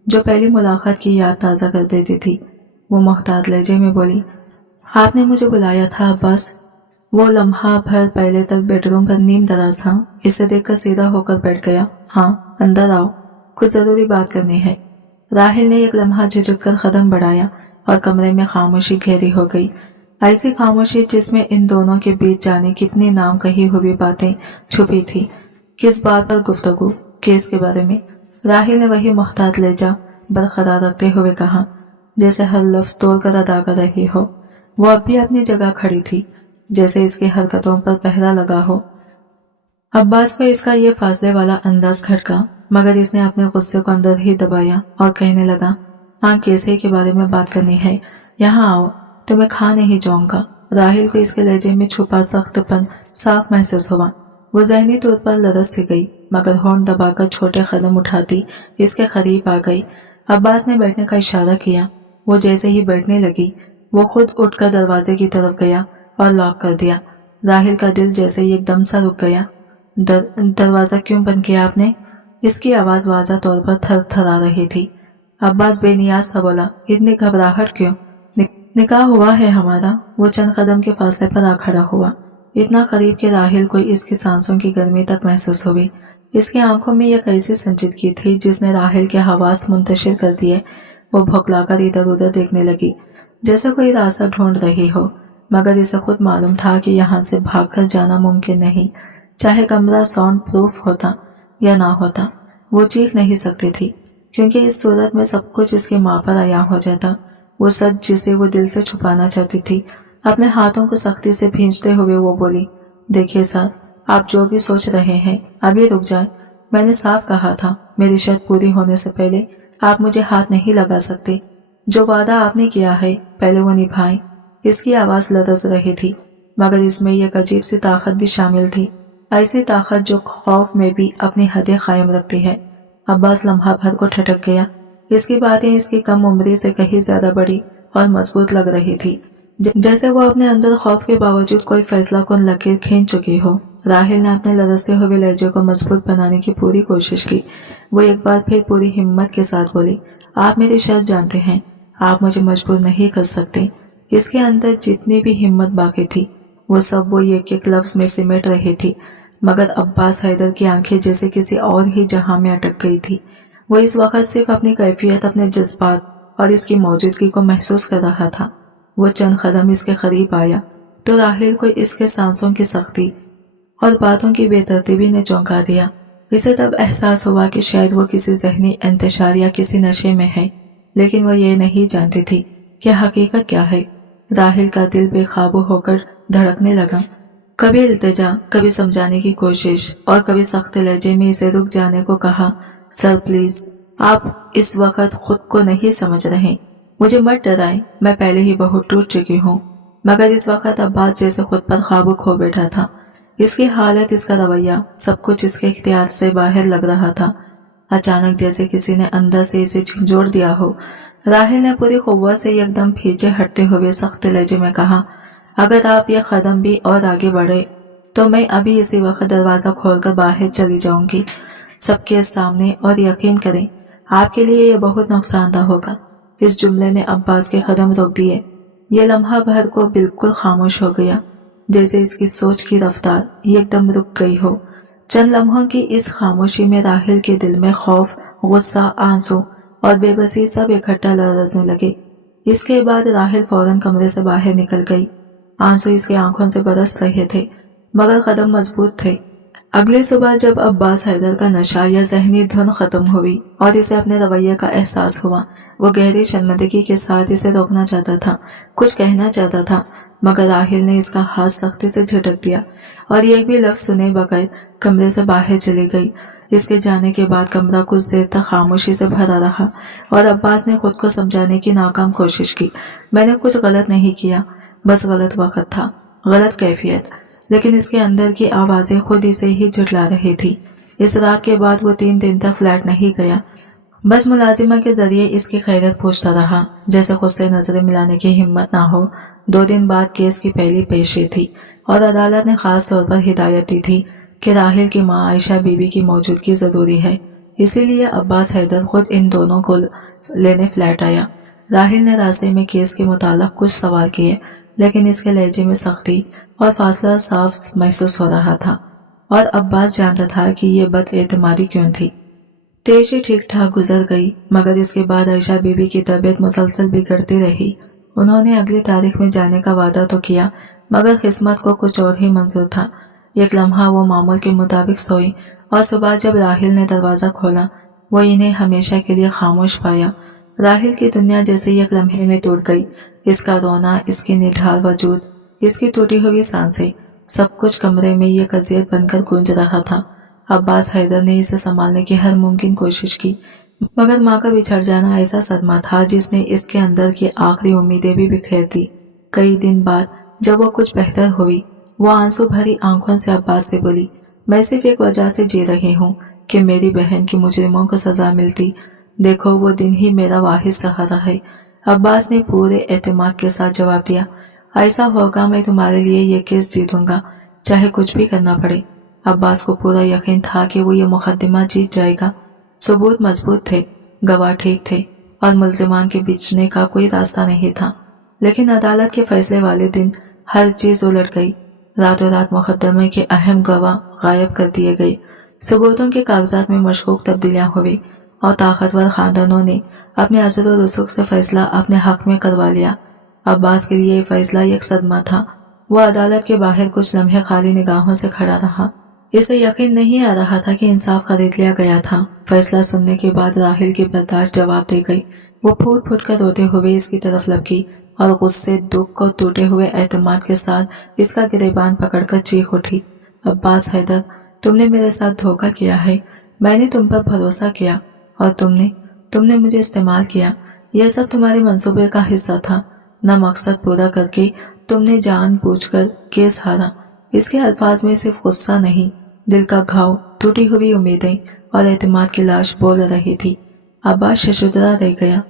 جو پہلی ملاقات کی یاد تازہ کر دیتی تھی۔ وہ محتاط لہجے میں بولی، آپ نے مجھے بلایا تھا عباس؟ وہ لمحہ بھر پہلے تک بیڈ روم پر نیم دراز تھا۔ اسے دیکھ کر سیدھا ہو کر بیٹھ گیا۔ ہاں اندر آؤ، کچھ ضروری بات کرنی ہے۔ راحل نے ایک لمحہ جھجک کر قدم بڑھایا اور کمرے میں خاموشی گہری ہو گئی، ایسی خاموشی جس میں ان دونوں کے بیچ جانے کتنی نام کہی ہوئی باتیں چھپی تھی۔ کس بات پر گفتگو؟ کیس کے بارے میں۔ راحل نے وہی محتاط لہجہ برقرار رکھتے ہوئے کہا جیسے ہر لفظ تول کر ادا کر رہی ہو۔ وہ اب بھی اپنی جگہ کھڑی تھی، جیسے اس کی حرکتوں پر پہرا لگا ہو۔ عباس کو اس کا یہ فاصلے والا انداز کھٹکا، مگر اس نے اپنے غصے کو اندر ہی دبایا اور کہنے لگا، ہاں کیسے کے بارے میں بات کرنی ہے، یہاں آؤ، تمہیں کھا نہیں جاؤں گا۔ راحل کو اس کے لہجے میں چھپا سخت پن صاف محسوس ہوا۔ وہ ذہنی طور پر لرز سی گئی، مگر ہونٹ دبا کر چھوٹے قدم اٹھاتی اس کے قریب آ گئی۔ عباس نے بیٹھنے کا اشارہ کیا۔ وہ جیسے ہی بیٹھنے لگی وہ خود اٹھ کر دروازے کی طرف گیا اور لاک کر دیا۔ راحل کا دل جیسے ہی ایک دم سا رک گیا۔ دروازہ کیوں بند کیا آپ نے؟ اس کی آواز واضح طور پر تھر تھرا رہی تھی۔ عباس بے نیاز سا بولا، اتنی گھبراہٹ کیوں؟ نکاح ہوا ہے ہمارا۔ وہ چند قدم کے فاصلے پر آ کھڑا ہوا، اتنا قریب کہ راحل کو اس کی سانسوں کی گرمی تک محسوس ہوئی۔ اس کی آنکھوں میں ایک ایسی سنجیدگی تھی جس نے راحل کے حواس منتشر کر دیے۔ وہ بھوکلا کر ادھر ادھر دیکھنے لگی جیسے کوئی راستہ ڈھونڈ رہی ہو، مگر اسے خود معلوم تھا کہ یہاں سے بھاگ کر جانا ممکن نہیں۔ چاہے کمرہ ساؤنڈ پروف ہوتا یا نہ ہوتا، وہ چیخ نہیں سکتی تھی، کیونکہ اس صورت میں سب کچھ اس کی ماں پر عیاں ہو جاتا۔ وہ سچ جسے وہ دل سے چھپانا چاہتی تھی۔ اپنے ہاتھوں کو سختی سے بھینچتے ہوئے وہ بولی، دیکھیے سر، آپ جو بھی سوچ رہے ہیں ابھی رک جائیں۔ میں نے صاف کہا تھا میری شرط پوری ہونے سے پہلے آپ مجھے ہاتھ نہیں لگا سکتے۔ جو وعدہ آپ نے کیا ہے پہلے وہ نبھائیں۔ اس کی آواز لرز رہی تھی، مگر اس میں ایک عجیب سی طاقت بھی شامل تھی، ایسی طاقت جو خوف میں بھی اپنی حدیں قائم رکھتی ہے۔ عباس لمحہ بھر کو ٹھٹک گیا۔ اس کی باتیں اس کی کم عمری سے کہیں زیادہ بڑی اور مضبوط لگ رہی تھی، جیسے وہ اپنے اندر خوف کے باوجود کوئی فیصلہ کن لکیر کھینچ چکی ہو۔ راحل نے اپنے لرزتے ہوئے لہجے کو مضبوط بنانے کی پوری کوشش کی۔ وہ ایک بار پھر پوری ہمت کے ساتھ بولی، آپ میری شرط جانتے ہیں، آپ مجھے مجبور نہیں کر سکتے۔ اس کے اندر جتنی بھی ہمت باقی تھی وہ سب وہ ایک ایک لفظ میں سمیٹ رہی تھی، مگر عباس حیدر کی آنکھیں جیسے کسی اور ہی جہاں میں اٹک گئی تھی۔ وہ اس وقت صرف اپنی کیفیت، اپنے جذبات اور اس کی موجودگی کو محسوس کر رہا تھا۔ وہ چند قدم اس کے قریب آیا تو راحل کو اس کے سانسوں کی سختی اور باتوں کی بے ترتیبی نے چونکا دیا۔ اسے تب احساس ہوا کہ شاید وہ کسی ذہنی انتشار یا کسی نشے میں ہے، لیکن وہ یہ نہیں جانتی تھی کہ حقیقت کیا ہے۔ راحل کا دل بے قابو ہو کر دھڑکنے لگا، کبھی التجا، کبھی سمجھانے کی کوشش اور کبھی سخت لہجے میں اسے رک جانے کو کہا، سر پلیز، آپ اس وقت خود کو نہیں سمجھ رہے، مجھے مت ڈرائیں، میں پہلے ہی بہت ٹوٹ چکی ہوں۔ مگر اس وقت عباس جیسے خود پر قابو کھو بیٹھا تھا۔ اس کی حالت، اس کا رویہ، سب کچھ اس کے اختیار سے باہر لگ رہا تھا۔ اچانک جیسے کسی نے اندر سے اسے جھنجھوڑ دیا ہو۔ راحل نے پوری قوت سے ایک دم پیچھے ہٹتے ہوئے سخت لہجے میں کہا، اگر آپ یہ قدم بھی اور آگے بڑھے تو میں ابھی اسی وقت دروازہ کھول کر باہر چلی جاؤں گی، سب کے سامنے، اور یقین کریں آپ کے لیے یہ بہت نقصان دہ ہوگا۔ اس جملے نے عباس کے قدم روک دیے۔ یہ لمحہ بھر کو بالکل خاموش ہو گیا، جیسے اس کی سوچ کی رفتار ایک دم رک گئی ہو۔ چند لمحوں کی اس خاموشی میں راحل کے دل میں خوف، غصہ، آنسو اور بے بسی سب اکٹھا لرزنے لگے۔ اس کے بعد راحل فوراً کمرے سے باہر نکل گئی۔ आंसू इसकी आंखों से बरस रहे थे, मगर कदम मजबूत थे। अगली सुबह जब अब्बास हैदर का नशा या जहनी धुन खत्म हुई और इसे अपने रवैये का एहसास हुआ, वो गहरी शर्मिंदगी के साथ इसे रोकना चाहता था, कुछ कहना चाहता था, मगर राहिल ने इसका हाथ सख्ती से झटक दिया और एक भी लफ्ज सुने बगैर कमरे से बाहर चली गई। इसके जाने के बाद कमरा कुछ देर तक खामोशी से भरा रहा और अब्बास ने खुद को समझाने की नाकाम कोशिश की। मैंने कुछ गलत नहीं किया, बस गलत वक्त था, गलत कैफियत। लेकिन इसके अंदर की आवाजें खुद इसे ही झुठला रही थी। इस रात के बाद वो 3 दिन तक फ्लैट नहीं गया, बस मुलाजिमा के जरिए इसकी खैरियत पूछता रहा, जैसे खुद से नजरें मिलाने की हिम्मत ना हो। 2 दिन बाद केस की पहली पेशी थी और अदालत ने खास तौर पर हिदायत दी थी कि राहिल की मां आयशा बीबी की मौजूदगी जरूरी है। इसीलिए अब्बास हैदर खुद इन दोनों को लेने फ्लैट आया। राहिल ने रास्ते में केस के मुताल्लिक कुछ सवाल किए, लेकिन इसके लहजे में सख्ती और फासला साफ महसूस हो रहा था और अब्बास जानता था कि ये बदएतमादी क्यों थी। तेजी ठीक ठाक गुजर गई, मगर इसके बाद आयशा बीबी की तबीयत मुसलसल बिगड़ती रही। उन्होंने अगली तारीख में जाने का वादा तो किया, मगर किस्मत को कुछ और ही मंजूर था। एक लम्हा वो मामूल के मुताबिक सोई और सुबह जब राहिल ने दरवाजा खोला, वो इन्हें हमेशा के लिए खामोश पाया। राहिल की दुनिया जैसे एक लम्हे में टूट गई। इसका रोना, इसकी निढाल वजूद, इसकी टूटी हुई सांसें, सब कुछ कमरे में ये अज़ियत बनकर गूंज रहा था। अब्बास हैदर ने इसे संभालने की हर मुमकिन कोशिश की, मगर माँ का बिछड़ जाना ऐसा सदमा था जिसने इसके अंदर की आखिरी उम्मीदें भी बिखेर दी। कई दिन बाद जब वो कुछ बेहतर हुई, वो आंसू भरी आंखों से अब्बास से बोली, मैं सिर्फ एक वजह से जी रही हूँ कि मेरी बहन की मुजरिमों को सजा मिलती। देखो, वो दिन ही मेरा वाहिद सहारा है। अब्बास ने पूरे एतमाद के साथ जवाब दिया, ऐसा होगा, मैं तुम्हारे लिए ये केस जीतूंगा, चाहे कुछ भी करना पड़े। अब्बास को पूरा यकीन था कि वो ये मुकदमा जीत जाएगा। सबूत मजबूत थे, गवाह ठीक थे और मुल्जिमान के बिचने का कोई रास्ता नहीं था। लेकिन अदालत के फैसले वाले दिन हर चीज उलट गई। रातों रात मुकदमे के अहम गवाह गायब कर दिए गए। सबूतों के कागजात में मशकूक तब्दीलियां हुई और ताकतवर खानदानों ने अपने अज़र और रसूख से फैसला अपने हक में करवा लिया। अब्बास के लिए फैसला एक सदमा था। वो अदालत के बाहर कुछ लम्हे खाली निगाहों से खड़ा रहा। इसे यकीन नहीं आ रहा था कि इंसाफ खरीद लिया गया था। फैसला सुनने के बाद राहिल की बर्दाश्त जवाब दे गई। वो फूट फूट कर रोते हुए इसकी तरफ लपकी और गुस्से, दुख और टूटे हुए एतमाद के साथ इसका गिरेबान पकड़कर चीख उठी, अब्बास हैदर, तुमने मेरे साथ धोखा किया है। मैंने तुम पर भरोसा किया और तुमने मुझे इस्तेमाल किया। यह सब तुम्हारे मंसूबे का हिस्सा था। न मकसद पूरा करके तुमने जानबूझकर केस हारा। इसके अल्फाज में सिर्फ गुस्सा नहीं, दिल का घाव, टूटी हुई उम्मीदें और एतमाद की लाश बोल रही थी। अब्बास शशुदरा रह गया।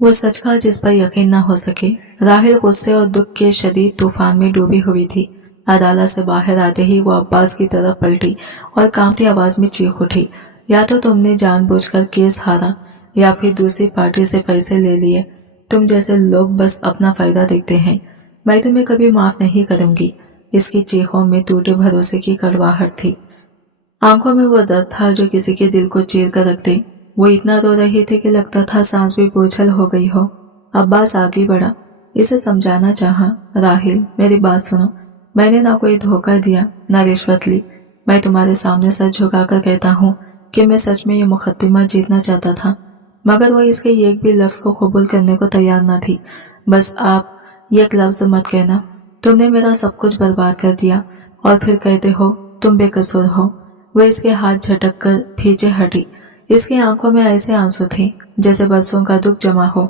वो सच का जिस पर यकीन न हो सके। राहिल गुस्से और दुख के शदीद तूफान में डूबी हुई थी। अदालत से बाहर आते ही वो अब्बास की तरफ पलटी और कांपती आवाज में चीख उठी, या तो तुमने जानबूझकर केस हारा या फिर दूसरी पार्टी से पैसे ले लिए। तुम जैसे लोग बस अपना फायदा देखते हैं। मैं तुम्हें कभी माफ नहीं करूंगी। इसकी चीखों में टूटे भरोसे की कड़वाहट थी। आंखों में वो दर्द था जो किसी के दिल को चीर कर रख दे। वो इतना रो रही थी कि लगता था सांस भी बोझल हो गई हो। अब्बास आगे बढ़ा, इसे समझाना चाहा, राहिल मेरी बात सुनो, मैंने ना कोई धोखा दिया ना रिश्वत ली। मैं तुम्हारे सामने सच झुकाकर कहता हूँ कि मैं सच में ये मुकदमा जीतना चाहता था, मगर वो इसके एक भी लफ्ज को कबूल करने को तैयार न थी। बस आप एक लफ्ज मत कहना, तुमने मेरा सब कुछ बर्बाद कर दिया और फिर कहते हो तुम बेकसूर हो। वो इसके हाथ झटक कर पीछे हटी। इसकी आंखों में ऐसे आंसू थे जैसे बरसों का दुख जमा हो।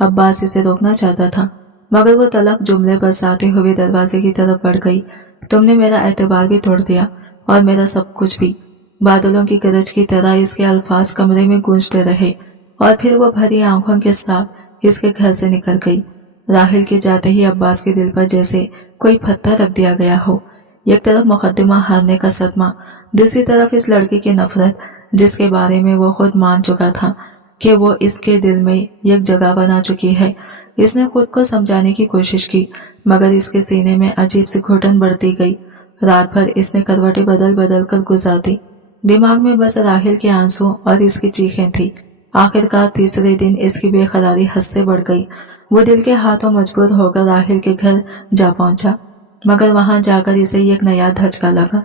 अब्बास इसे रोकना चाहता था, मगर वो तलक जुमले बरसाते हुए दरवाजे की तरफ बढ़ गई। तुमने मेरा एतबार भी तोड़ दिया और मेरा सब कुछ भी। बादलों की गरज की तरह इसके अल्फाज कमरे में गूंजते रहे और फिर वो भरी आंखों के साथ इसके घर से निकल गई। राहिल के जाते ही अब्बास के दिल पर जैसे कोई पत्थर रख दिया गया हो। एक तरफ मुकदमा हारने का सदमा, दूसरी तरफ इस लड़की की नफरत जिसके बारे में वो खुद मान चुका था कि वो इसके दिल में एक जगह बना चुकी है। इसने खुद को समझाने की कोशिश की, मगर इसके सीने में अजीब सी घुटन बढ़ती गई। रात भर इसने करवटें बदल बदल कर गुजार दी। दिमाग में बस राहिल के आंसू और इसकी चीखें थी। आखिरकार तीसरे दिन इसकी बेकरारी हद से बढ़ गई। वो दिल के हाथों मजबूर होकर राहिल के घर जा पहुंचा, मगर वहां जाकर इसे एक नया धचका लगा।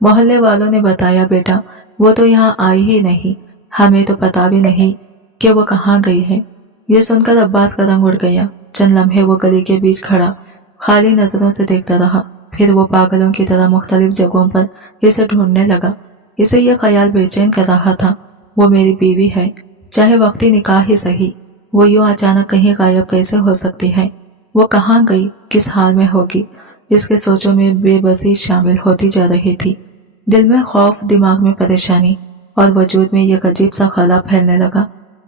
मोहल्ले वालों ने बताया, बेटा वो तो यहाँ आई ही नहीं, हमें तो पता भी नहीं कि वो कहाँ गई है। ये सुनकर अब्बास का रंग उड़ गया। चंद लम्हे वो गली के बीच खड़ा खाली नजरों से देखता रहा। फिर वो पागलों की तरह मुख्तलिफ जगहों पर इसे ढूंढने लगा। इसे यह ख्याल बेचैन कर रहा था, वो मेरी बीवी है, चाहे वक्ती निकाह ही सही, वो यूं अचानक कहीं गायब कैसे हो सकती है, वो कहाँ गई, किस हाल में होगी। इसके सोचों में बेबसी शामिल होती जा रही थी। दिल में खौफ, दिमाग में परेशानी और वजूद में एक अजीब सा खला फैलने लगा।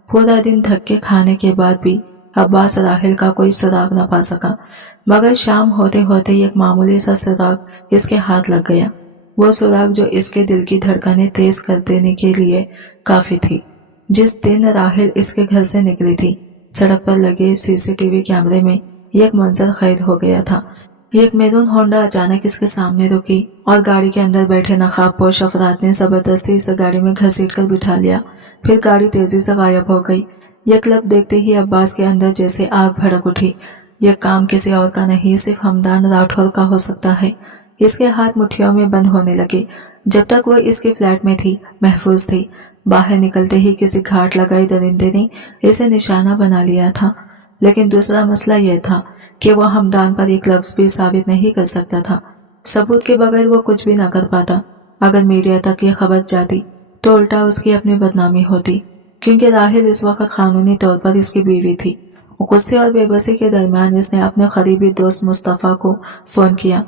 पूरा दिन धक्के खाने के बाद भी अब्बास राहिल का कोई सुराग न पा सका, मगर शाम होते होते एक मामूली सा सुराग इसके हाथ लग गया। वो सुराग जो इसके दिल की धड़कनें तेज कर देने के लिए काफी थी। जिस दिन राहिल इसके घर से निकली थी, सड़क पर लगे सीसीटीवी कैमरे में एक मंजर कैद हो गया था। एक मैरून होंडा अचानक इसके सामने रुकी और गाड़ी के अंदर बैठे नकाबपोश अफराद ने जबरदस्ती इसे गाड़ी में घसीटकर बिठा लिया। फिर गाड़ी तेजी से गायब हो गई। यह क्लब देखते ही अब्बास के अंदर जैसे आग भड़क उठी। यह काम किसी और का नहीं, सिर्फ हमदान राठौर का हो सकता है। इसके हाथ मुट्ठियों में बंद होने लगे। जब तक वो इसके फ्लैट में थी, महफूज थी। बाहर निकलते ही किसी घाट लगाई दरिंदे ने इसे निशाना बना लिया था। लेकिन दूसरा मसला यह था कि वो हमदान पर एक लफ्ज भी साबित नहीं कर सकता था। सबूत के बगैर वो कुछ भी ना कर पाता। अगर मीडिया तक ये खबर जाती तो उल्टा उसकी अपनी बदनामी होती, क्योंकि राहिल इस वक्त कानूनी तौर पर इसकी बीवी थी। गुस्से और बेबसी के दरमियान इसने अपने करीबी दोस्त मुस्तफ़ा को फोन किया।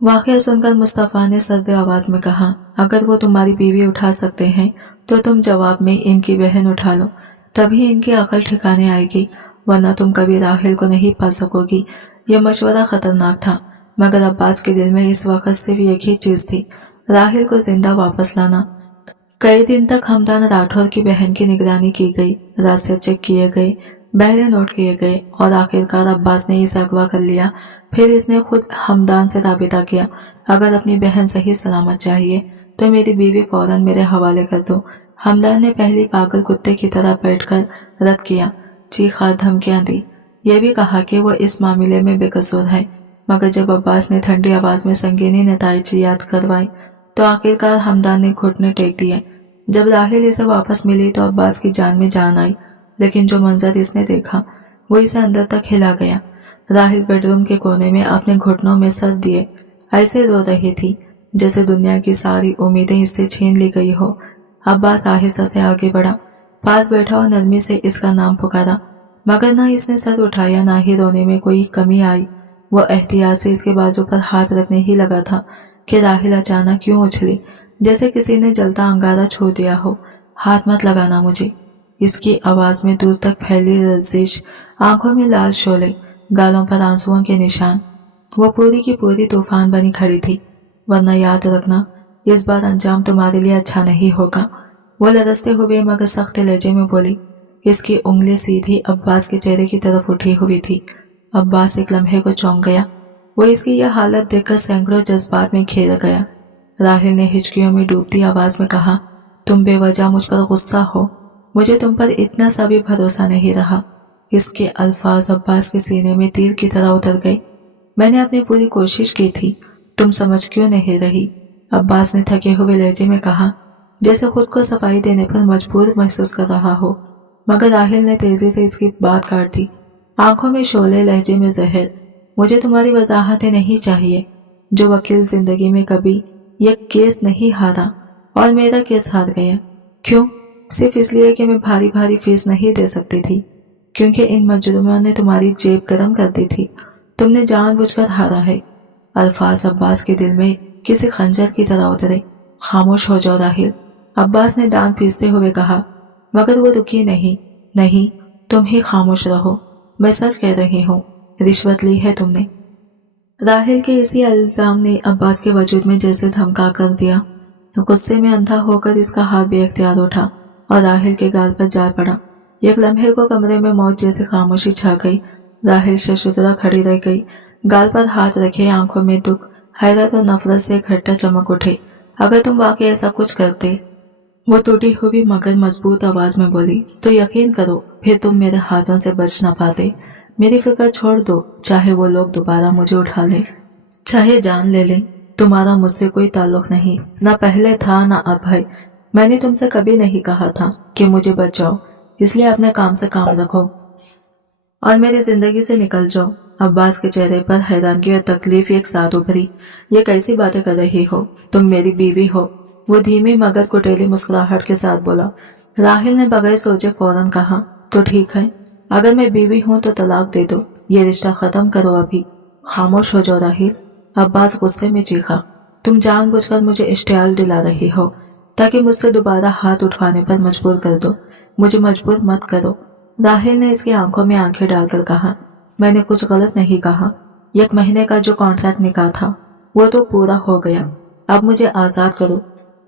वाक़या सुनकर मुस्तफ़ा ने सर्द आवाज में कहा, अगर वो तुम्हारी बीवी उठा सकते हैं तो तुम जवाब में इनकी बहन उठा लो, तभी इनकी अकल ठिकाने आएगी, वरना तुम कभी राहिल को नहीं पा सकोगी। यह मशवरा खतरनाक था, मगर अब्बास के दिल में इस वक्त सिर्फ एक ही चीज थी, राहिल को जिंदा वापस लाना। कई दिन तक हमदान राठौर की बहन की निगरानी की गई, रास्ते चेक किए गए, बहरे नोट किए गए और आखिरकार अब्बास ने इसे अगवा कर लिया। फिर इसने खुद हमदान से राबिता किया, अगर अपनी बहन सही सलामत चाहिए तो मेरी बीवी फौरन मेरे हवाले कर दो। हमदान ने पहली पागल कुत्ते की तरह बैठकर रद्द किया, चीखा, धमकियां दी। यह भी कहा कि वो इस मामले में बेकसूर है, मगर जब अब्बास ने ठंडी आवाज में संगीनी नताइज याद करवाई तो आखिरकार हमदान ने घुटने टेक दिए। जब राहिल इसे वापस मिली तो अब्बास की जान में जान आई, लेकिन जो मंजर इसने देखा वो इसे अंदर तक हिला गया। राहिल बेडरूम के कोने में अपने घुटनों में सर दिए ऐसे रो रही थी जैसे दुनिया की सारी उम्मीदें इससे छीन ली गई हो। अब्बास आहिस्ता से आगे बढ़ा, पास बैठा और नरमी से इसका नाम पुकारा, मगर ना इसने सर उठाया, ना ही रोने में कोई कमी आई। वो एहतियात से इसके बाजू पर हाथ रखने ही लगा था कि राहिल अचानक क्यों उछली, जैसे किसी ने जलता अंगारा छू दिया हो। हाथ मत लगाना मुझे। इसकी आवाज में दूर तक फैली लर्जिश, आंखों में लाल शोले, गालों पर आंसुओं के निशान। वो पूरी की पूरी तूफान बनी खड़ी थी, वरना याद रखना इस बार अंजाम तुम्हारे लिए अच्छा नहीं होगा। वो लरसते हुए मगर सख्त लहजे में बोली। इसकी उंगली सीधी अब्बास के चेहरे की तरफ उठी हुई थी। अब्बास एक लम्हे को चौंक गया। वो इसकी यह हालत देखकर सैकड़ों जज्बात में घेर गया। राहिल ने हिचकियों में डूबती आवाज में कहा, तुम बेवजह मुझ पर गुस्सा हो, मुझे तुम पर इतना सा भी भरोसा नहीं रहा। इसके अल्फाज अब्बास के सीने में तीर की तरह उतर गए। मैंने अपनी पूरी कोशिश की थी, तुम समझ क्यों नहीं रही? अब्बास ने थके हुए लहजे में कहा, जैसे खुद को सफाई देने पर मजबूर महसूस कर रहा हो। मगर राहिल ने तेजी से इसकी बात काट दी, आंखों में शोले, लहजे में जहर। मुझे तुम्हारी वजाहतें नहीं चाहिए। जो वकील जिंदगी में कभी ये केस नहीं हारा और मेरा केस हार गया, क्यों? सिर्फ इसलिए कि मैं भारी भारी फीस नहीं दे सकती थी, क्योंकि इन मजलूमों ने तुम्हारी जेब गर्म कर दी थी। तुमने जानबूझकर हारा है। अल्फाज अब्बास के दिल में किसी खंजर की तरह उतरे। खामोश हो जाओ राहिल, अब्बास ने दांत पीसते हुए कहा, मगर वो रुकी नहीं। नहीं, तुम ही खामोश रहो, मैं सच कह रही हूँ, रिश्वत ली है तुमने। राहिल के इसी इल्जाम ने अब्बास के वजूद में जैसे धमका कर दिया। गुस्से में अंधा होकर इसका हाथ बेख्तियार उठा और राहिल के गाल पर जा पड़ा। एक लम्हे को कमरे में मौत जैसे खामोशी छा गई। राहिल शशुदरा खड़ी रह गई, गाल पर हाथ रखे, आंखों में दुख, हैरत और नफरत से घट्टा चमक उठे। अगर तुम वाकई ऐसा कुछ करते, वो टूटी हुई मगर मजबूत आवाज में बोली, तो यकीन करो फिर तुम मेरे हाथों से बच ना पाते। मेरी फिक्र छोड़ दो, चाहे वो लोग दोबारा मुझे उठा लें, चाहे जान ले लें, तुम्हारा मुझसे कोई ताल्लुक नहीं, ना पहले था ना अब है। मैंने तुमसे कभी नहीं कहा था कि मुझे बचाओ, इसलिए अपने काम से काम रखो और मेरी जिंदगी से निकल जाओ। अब्बास के चेहरे पर हैरानगी और तकलीफ एक साथ उभरी। ये कैसी बातें कर रही हो, तुम मेरी बीवी हो। वो धीमी मगर कुटेली मुस्कुराहट के साथ बोला। राहिल ने बगैर सोचे फौरन कहा, तो ठीक है, अगर मैं बीवी हूं तो तलाक दे दो, ये रिश्ता खत्म करो अभी। खामोश हो जाओ राहिल, अब्बास गुस्से में चीखा। तुम जानबूझकर मुझे इश्तियाल दिला रही हो ताकि मुझसे दोबारा हाथ उठवाने पर मजबूर कर दो। मुझे मजबूर मत करो। राहिल ने इसकी आंखों में आंखें डालकर कहा, मैंने कुछ गलत नहीं कहा। 1 महीने का जो कॉन्ट्रैक्ट निकाह था वो तो पूरा हो गया, अब मुझे आजाद करो।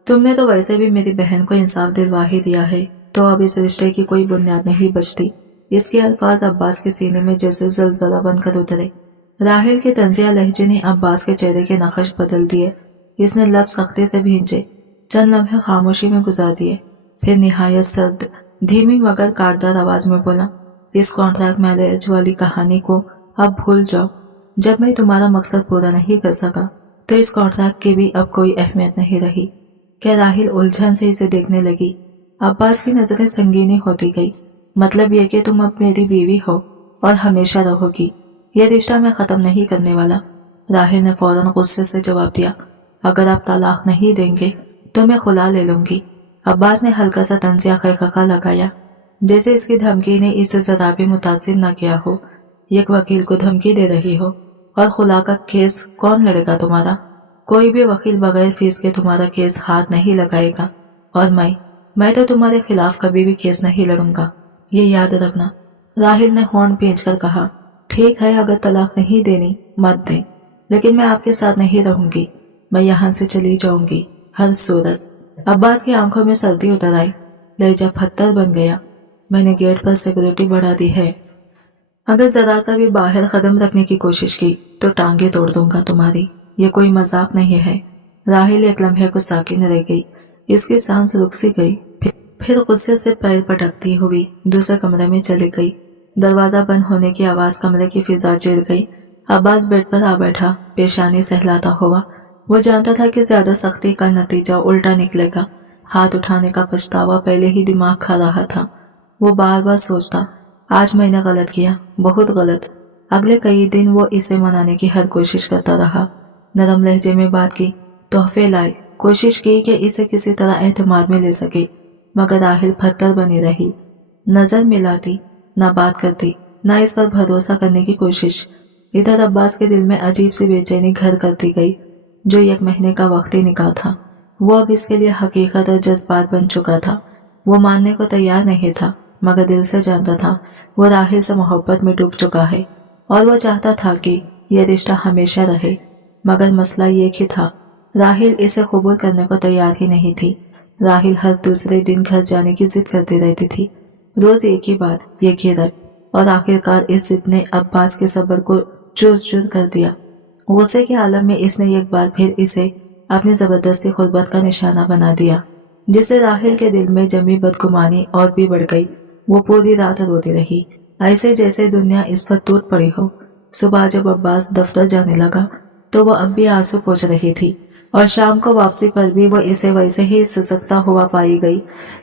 तुमने तो वैसे भी मेरी बहन को इंसाफ दिलवा ही दिया है, तो अब इस रिश्ते की कोई बुनियाद नहीं बचती। इसके अल्फाज अब्बास के सीने में जैसे जलजला बनकर उतरे। राहिल के तंजिया लहजे ने अब्बास के चेहरे के नक्श बदल दिए। इसने लब सख्ती से भींचे, चंद लम्हे खामोशी में गुजार दिए, फिर निहायत सर्द धीमी मगर काटदार आवाज में बोला, इस कॉन्ट्रैक्ट मैरिज वाली कहानी को अब भूल जाओ। जब मैं तुम्हारा मकसद पूरा नहीं कर सका तो इस कॉन्ट्रैक्ट की भी अब कोई अहमियत नहीं रही। क्या राहिल उलझन से इसे देखने लगी। अब्बास की नजरें संगीनी होती गई। मतलब ये कि तुम अब मेरी बीवी हो और हमेशा रहोगी, ये रिश्ता मैं खत्म नहीं करने वाला। राहिल ने फौरन गुस्से से जवाब दिया, अगर आप तलाक नहीं देंगे तो मैं खुला ले लूंगी। अब्बास ने हल्का सा तंजिया खैखा लगाया, जैसे इसकी धमकी ने इसे जरा भी मुतासिर न किया हो। एक वकील को धमकी दे रही हो, और खुला का केस कौन लड़ेगा तुम्हारा? कोई भी वकील बगैर फीस के तुम्हारा केस हाथ नहीं लगाएगा, और मैं तो तुम्हारे खिलाफ कभी भी केस नहीं लड़ूंगा, ये याद रखना। राहिल ने होंठ भींचकर कहा, ठीक है, अगर तलाक नहीं देनी मत दें, लेकिन मैं आपके साथ नहीं रहूंगी, मैं यहाँ से चली जाऊंगी हर सूरत। अब्बास की आंखों में सर्दी उतर आई, लहजा पत्थर बन गया। मैंने गेट पर सिक्योरिटी बढ़ा दी है, अगर जरा सा भी बाहर कदम रखने की कोशिश की तो टांगे तोड़ दूंगा तुम्हारी, ये कोई मजाक नहीं है। राहिल एक लम्हे को साकिन रह गई, इसकी सांस रुक सी गई, फिर गुस्से से पैर पटकती हुई दूसरे कमरे में चली गई। दरवाजा बंद होने की आवाज कमरे की फिजा चिर गई। अब्बास बेड पर आ बैठा, पेशानी सहलाता हुआ। वो जानता था कि ज्यादा सख्ती का नतीजा उल्टा निकलेगा। हाथ उठाने का पछतावा पहले ही दिमाग खा रहा था। वो बार बार सोचता, आज मैंने गलत किया, बहुत गलत। अगले कई दिन वो इसे मनाने की हर कोशिश करता रहा। नरम लहजे में बात की, तोहफे लाए, कोशिश की कि इसे किसी तरह एतमाद में ले सके, मगर राहिल पत्थर बनी रही। नजर मिलाती, ना बात करती, ना इस पर भरोसा करने की कोशिश। इधर अब्बास के दिल में अजीब सी बेचैनी घर करती गई। जो 1 महीने का वक्ती निकाह था, वो अब इसके लिए हकीकत और जज्बात बन चुका था। वो मानने को तैयार नहीं था, मगर दिल से जानता था वो राहिल से मोहब्बत में डूब चुका है, और वो चाहता था कि यह रिश्ता हमेशा रहे। मगर मसला ये ही था, राहिल इसे कबूल करने को तैयार ही नहीं थी। राहिल हर दूसरे दिन घर जाने की जिद करती रहती थी, रोज एक ही बात, ये घेरट, और आखिरकार इस जिद ने अब्बास के सब्र को चूर चूर कर दिया। गुस्से के आलम में इसने एक बार फिर इसे अपनी जबरदस्ती खुर्बत का निशाना बना दिया, जिससे राहिल के दिल में जमी बदगुमानी और भी बढ़ गई। वो पूरी रात रोती रही, ऐसे जैसे दुनिया इस पर टूट पड़ी हो। सुबह जब अब्बास दफ्तर जाने लगा तो वो अब भी आंसू पोंछ रही थी, और शाम को वापसी पर भी वो इसे वैसे ही सिसकता हुआ पाई गई।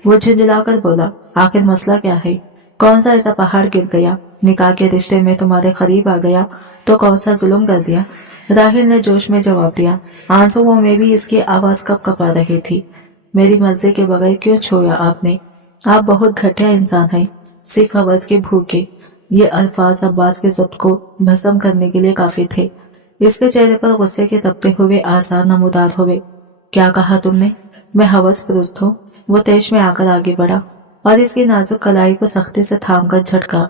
वो झुंझलाकर बोला, आखिर मसला क्या है? कौन सा ऐसा पहाड़ गिर गया? निकाह के रिश्ते में तुम्हारे करीब आ गया तो कौन सा जुल्म कर दिया? राहिल ने जोश में जवाब दिया। आंसुओं में भी इसकी आवाज कप कपा रही थी। मेरी मर्जी के बगैर क्यों छोड़ा आपने? आप बहुत घटिया इंसान हैं, सिर्फ हवस के भूखे। ये अल्फाज अब्बास के जब्त को भस्म करने के लिए काफी थे। इसके चेहरे पर गुस्से के तपते हुए आसार नमूदार हुए। क्या कहा तुमने? मैं हवस पुरुष हूँ। वो तेज में आकर आगे बढ़ा और इसकी नाजुक कलाई को सख्ती से थाम कर झटका।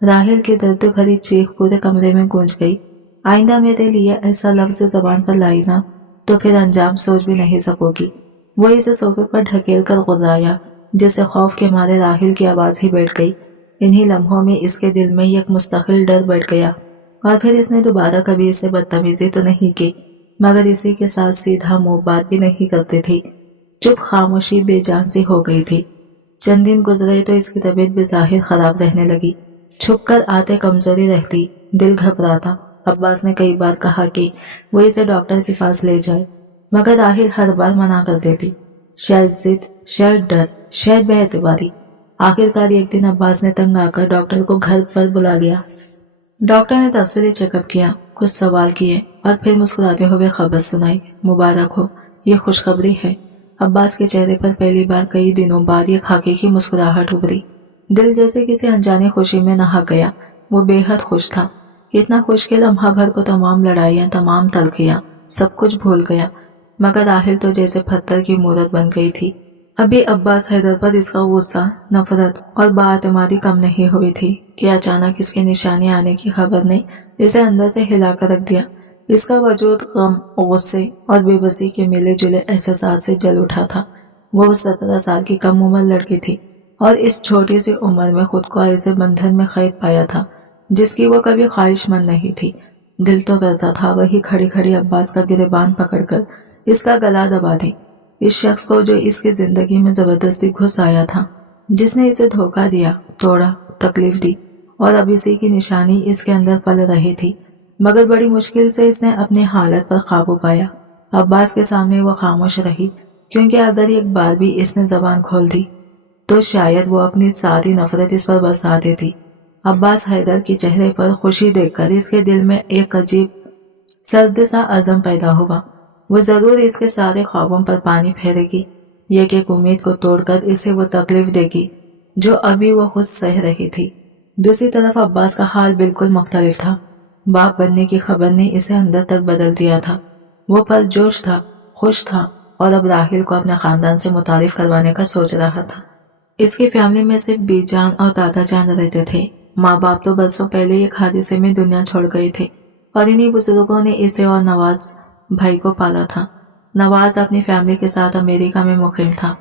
राहिल की दर्द भरी चीख पूरे कमरे में गूंज गई। आइंदा मेरे लिए ऐसा लफ्ज जबान पर लाई ना, तो फिर अंजाम सोच भी नहीं सकोगी। वो इसे सोफे पर ढकेल कर गुर्राया, जिससे खौफ के मारे राहिल की आवाज ही बैठ गई। इन्हीं लम्हों में इसके दिल में एक मुस्तकिल डर बैठ गया, और फिर इसने दोबारा कभी इसे बदतमीजी तो नहीं की, मगर इसी के साथ सीधा मुंह बात भी नहीं करती थी। चुप खामोशी बेजान सी हो गई थी। चंद दिन गुजरे तो इसकी तबीयत बेजाहिर खराब रहने लगी। छुप कर आते कमजोरी रहती, दिल घबराता। अब्बास ने कई बार कहा कि वो इसे डॉक्टर के पास ले जाए, मगर राहिल हर बार मना कर देती। शायद जिद, शायद डर, शायद बेएतबारी। आखिरकार एक दिन अब्बास ने तंग आकर डॉक्टर को घर पर बुला लिया। डॉक्टर ने तफसीली चेकअप किया, कुछ सवाल किए और फिर मुस्कुराते हुए खबर सुनाई। मुबारक हो, ये खुशखबरी है। अब्बास के चेहरे पर पहली बार कई दिनों बाद ये खाके की मुस्कुराहट उभरी। दिल जैसे किसी अनजाने खुशी में नहा गया। वो बेहद खुश था, इतना खुश कि लम्हा भर को तमाम लड़ाइयाँ, तमाम तलखियाँ, सब कुछ भूल गया। मगर राहिल तो जैसे पत्थर की मूरत बन गई थी। अभी अब्बास हैदर पर इसका गुस्सा, नफरत और बाएतमादी कम नहीं हुई थी कि अचानक इसके निशाने आने की खबर ने इसे अंदर से हिलाकर रख दिया। इसका वजूद गम, गुस्से और बेबसी के मिले जुले एहसास से जल उठा था। वो 17 साल की कम उम्र लड़की थी और इस छोटी सी उम्र में खुद को ऐसे बंधन में कैद पाया था जिसकी वो कभी ख्वाहिशमंद नहीं थी। दिल तो करता था वही खड़ी खड़ी अब्बास का गिरेबान पकड़कर इसका गला दबा दे। इस शख्स को जो इसकी जिंदगी में जबरदस्ती घुस आया था, जिसने इसे धोखा दिया, तोड़ा, तकलीफ दी और अब इसी की निशानी इसके अंदर पल रही थी। मगर बड़ी मुश्किल से इसने अपनी हालत पर काबू पाया। अब्बास के सामने वो खामोश रही, क्योंकि अगर एक बार भी इसने जबान खोल दी तो शायद वो अपनी सारी नफरत इस पर बरसा देती। अब्बास हैदर के चेहरे पर खुशी देखकर इसके दिल में एक अजीब सर्द सा अज़म पैदा हुआ। वो जरूर इसके सारे ख्वाबों पर पानी फेरेगी, एक उम्मीद को तोड़कर इसे वो तकलीफ देगी जो अभी वो खुद सह रही थी। दूसरी तरफ अब्बास का हाल बिल्कुल मुख्तलिफ था। बाप बनने की खबर ने इसे अंदर तक बदल दिया था। वो परजोश था, खुश था और अब राहिल को अपने खानदान से मुतारिफ करवाने का सोच रहा था। इसकी फैमिली में सिर्फ बीजान और दादा जान रहते थे। माँ बाप तो बरसों पहले एक हादसे में दुनिया छोड़ गए थे और इन्हीं बुजुर्गों ने इसे और नवाज भाई को पाला था। नवाज अपनी फैमिली के साथ अमेरिका में मुकीम था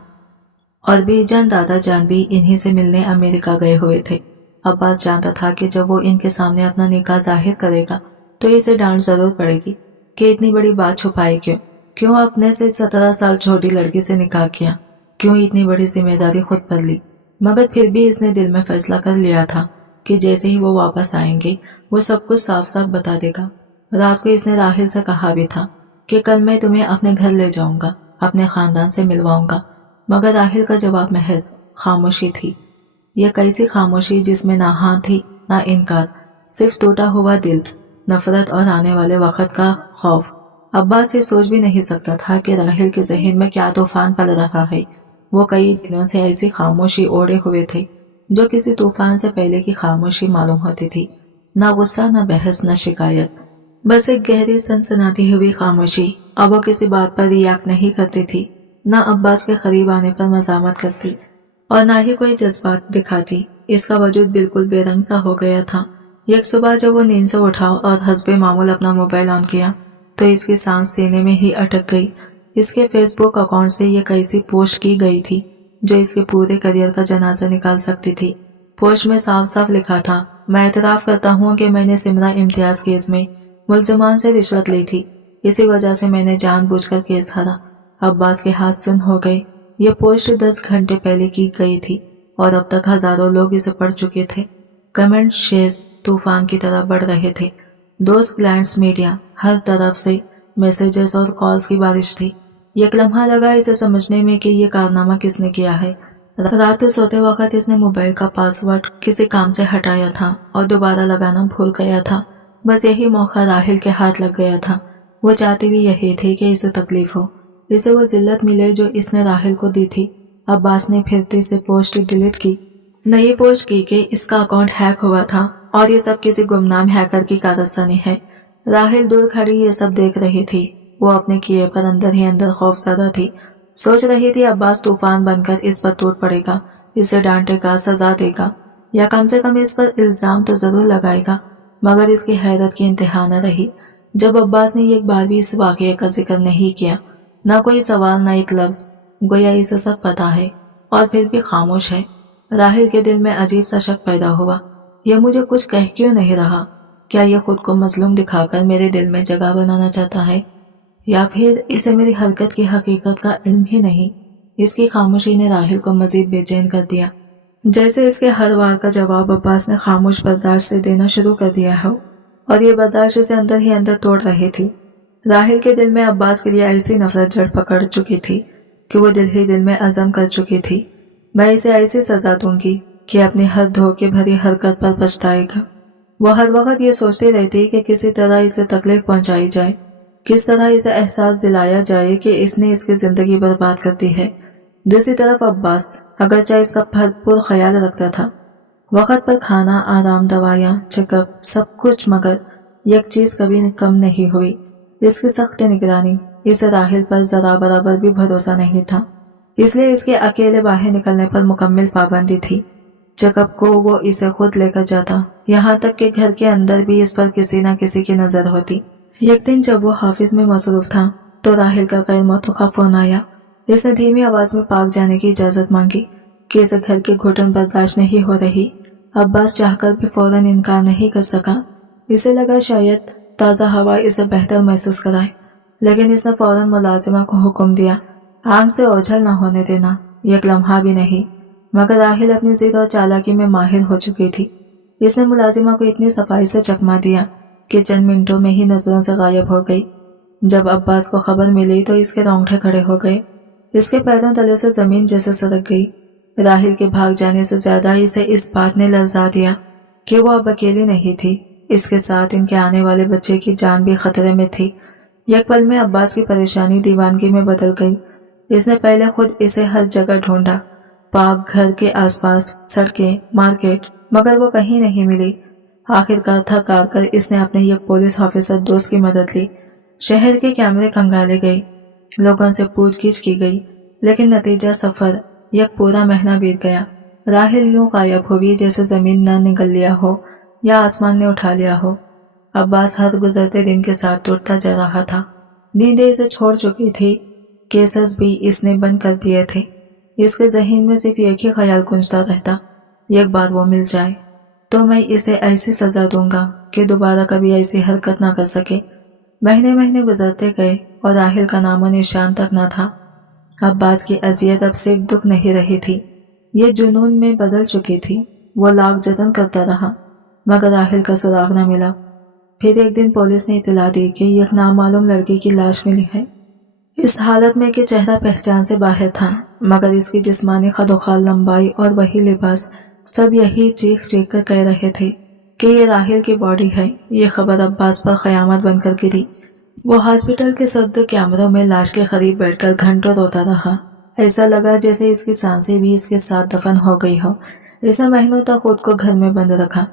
और बीजान दादा जान भी इन्हीं से मिलने अमेरिका गए हुए थे। अब्बास जानता था कि जब वो इनके सामने अपना निकाह जाहिर करेगा तो इसे डांट जरूर पड़ेगी कि इतनी बड़ी बात छुपाई क्यों अपने से 17 साल छोटी लड़की से निकाह किया, क्यों इतनी बड़ी जिम्मेदारी खुद पर ली। मगर फिर भी इसने दिल में फैसला कर लिया था कि जैसे ही वो वापस आएंगे वो सब कुछ साफ साफ बता देगा। रात को इसने राहिल से कहा भी था कि कल मैं तुम्हें अपने घर ले जाऊंगा, अपने खानदान से मिलवाऊंगा। मगर राहिल का जवाब महज खामोशी थी। यह कैसी खामोशी जिसमें ना हाँ थी ना इनकार, सिर्फ टूटा हुआ दिल, नफरत और आने वाले वक्त का खौफ। अब्बास ये सोच भी नहीं सकता था कि राहिल के जहन में क्या तूफान पल रहा है। वो कई दिनों से ऐसी खामोशी ओढ़े हुए थे जो किसी तूफान से पहले की खामोशी मालूम होती थी। ना गुस्सा, ना बहस, ना शिकायत, बस एक गहरी सनसनाती हुई खामोशी। अब वो किसी बात पर रिएक्ट नहीं करती थी, ना अब्बास के करीब आने पर मजामत करती और ना ही कोई जज्बात दिखाती। इसका वजूद बिल्कुल बेरंग सा हो गया था। एक सुबह जब वो नींद से उठा और हस्बे मामूल अपना मोबाइल ऑन किया तो इसकी सांस सीने में ही अटक गई। इसके फेसबुक अकाउंट से ये कैसी पोस्ट की गई थी जो इसके पूरे करियर का जनाजा निकाल सकती थी। पोस्ट में साफ साफ लिखा था, मैं एतराफ करता हूँ कि मैंने सिमरा इम्तियाज केस में मुल्जिमान से रिश्वत ली थी, इसी वजह से मैंने जानबूझकर केस हारा। अब्बास के हाथ सुन हो गए। ये पोस्ट 10 घंटे पहले की गई थी और अब तक हजारों लोग इसे पढ़ चुके थे। कमेंट शेयर्स तूफान की तरह बढ़ रहे थे। दोस्त, क्लाइंट्स, मीडिया, हर तरफ से मैसेजेस और कॉल्स की बारिश थी। एक लम्हा लगा इसे समझने में कि ये कारनामा किसने किया है। रात सोते वक्त इसने मोबाइल का पासवर्ड किसी काम से हटाया था और दोबारा लगाना भूल गया था। बस यही मौका राहिल के हाथ लग गया था। वो चाहती भी यही थी कि इसे तकलीफ हो, इसे वो जिल्लत मिले जो इसने राहिल को दी थी। अब्बास ने फिरती से पोस्ट डिलीट की, नई पोस्ट की कि इसका अकाउंट हैक हुआ था और ये सब किसी गुमनाम हैकर की कारस्तानी है। राहिल दूर खड़ी ये सब देख रही थी। वो अपने किए पर अंदर ही अंदर खौफजदा थी। सोच रही थी अब्बास तूफान बनकर इस पर टूट पड़ेगा, इसे डांटेगा, सजा देगा या कम से कम इस पर इल्जाम तो जरूर लगाएगा। मगर इसकी हैरत की इंतहा न रही जब अब्बास ने एक बार भी इस वाकये का जिक्र नहीं किया। न कोई सवाल, न एक लफ्ज, गोया इसे सब पता है और फिर भी खामोश है। राहिल के दिल में अजीब सा शक पैदा हुआ, यह मुझे कुछ कह क्यों नहीं रहा? क्या यह खुद को मजलूम दिखाकर मेरे दिल में जगह बनाना चाहता है या फिर इसे मेरी हरकत की हकीकत का इल्म ही नहीं? इसकी खामोशी ने राहिल को मजीद बेचैन कर दिया। جیسے اس کے ہر وار کا جواب عباس نے خاموش برداشت سے دینا شروع کر دیا ہو، اور یہ برداشت اسے اندر ہی اندر توڑ رہی تھی۔ راحل کے دل میں عباس کے لیے ایسی نفرت جڑ پکڑ چکی تھی کہ وہ دل ہی دل میں عزم کر چکی تھی، میں اسے ایسی سزا دوں گی کہ اپنی ہر دھوکے بھری حرکت پر پچھتائے گا۔ وہ ہر وقت یہ سوچتی رہتی کہ کسی طرح اسے تکلیف پہنچائی جائے، کس طرح اسے احساس دلایا جائے کہ اس نے اس کی زندگی برباد کر دی ہے۔ دوسری طرف عباس اگرچہ اس کا بھرپور خیال رکھتا تھا، وقت پر کھانا، آرام، دوائیاں، چیک اپ، سب کچھ، مگر یک چیز کبھی کم نہیں ہوئی، اس کی سخت نگرانی۔ اسے راحل پر ذرا برابر بھی بھروسہ نہیں تھا، اس لیے اس کے اکیلے باہر نکلنے پر مکمل پابندی تھی۔ چیک اپ کو وہ اسے خود لے کر جاتا، یہاں تک کہ گھر کے اندر بھی اس پر کسی نہ کسی کی نظر ہوتی۔ ایک دن جب وہ حافظ میں مصروف تھا تو راحل کا غیر متوقع فون آیا۔ اس نے دھیمی آواز میں پاک جانے کی اجازت مانگی کہ اسے گھر کی گھٹن برداشت نہیں ہو رہی۔ عباس چاہ کر بھی فوراً انکار نہیں کر سکا، اسے لگا شاید تازہ ہوا اسے بہتر محسوس کرائے، لیکن اس نے فوراً ملازمہ کو حکم دیا آنکھ سے اوجھل نہ ہونے دینا، ایک لمحہ بھی نہیں۔ مگر راحل اپنی ضد اور چالاکی میں ماہر ہو چکی تھی، اس نے ملازمہ کو اتنی صفائی سے چکما دیا کہ چند منٹوں میں ہی نظروں سے غائب ہو گئی۔ جب عباس کو خبر ملی تو اس کے رونگٹے کھڑے ہو گئے، اس کے پیروں تلے سے زمین جیسے سرک گئی۔ راحل کے بھاگ جانے سے زیادہ اسے اس بات نے لرزا دیا کہ وہ اب اکیلی نہیں تھی، اس کے ساتھ ان کے آنے والے بچے کی جان بھی خطرے میں تھی۔ یک پل میں عباس کی پریشانی دیوانگی میں بدل گئی۔ اس نے پہلے خود اسے ہر جگہ ڈھونڈا، پاک گھر کے آس پاس، سڑکیں، مارکیٹ، مگر وہ کہیں نہیں ملی۔ آخر کار تھک ہار کر اس نے اپنے ایک پولیس آفیسر دوست کی مدد لی۔ شہر کے کیمرے کھنگالے گئے، لوگوں سے پوچھ گچھ کی گئی، لیکن نتیجہ صفر۔ یک پورا مہینہ بیت گیا، راحل یوں غائب ہوئی جیسے زمین نہ نگل لیا ہو یا آسمان نے اٹھا لیا ہو۔ عباس ہر گزرتے دن کے ساتھ ٹوٹتا جا رہا تھا، نیندیں اسے چھوڑ چکی تھی، کیسز بھی اس نے بند کر دیے تھے۔ اس کے ذہن میں صرف ایک ہی خیال گونجتا رہتا، ایک بار وہ مل جائے تو میں اسے ایسی سزا دوں گا کہ دوبارہ کبھی ایسی حرکت نہ کر سکے۔ مہینے گزرتے گئے اور راحل کا نام و نشان تک نہ تھا۔ عباس کی اذیت اب صرف دکھ نہیں رہی تھی، یہ جنون میں بدل چکی تھی۔ وہ لاکھ جتن کرتا رہا مگر راحل کا سراغ نہ ملا۔ پھر ایک دن پولیس نے اطلاع دی کہ ایک نامعلوم لڑکی کی لاش ملی ہے، اس حالت میں کہ چہرہ پہچان سے باہر تھا، مگر اس کی جسمانی خدوخال، لمبائی اور وہی لباس، سب یہی چیخ چیخ کر کہہ رہے تھے کہ یہ راحل کی باڈی ہے۔ یہ خبر عباس پر قیامت بن کر گری۔ وہ ہاسپٹل کے سرد کیمروں میں لاش کے قریب بیٹھ کر گھنٹوں روتا رہا، ایسا لگا جیسے اس کی سانسیں بھی اس کے ساتھ دفن ہو گئی ہو۔ اس نے مہینوں تک خود کو گھر میں بند رکھا،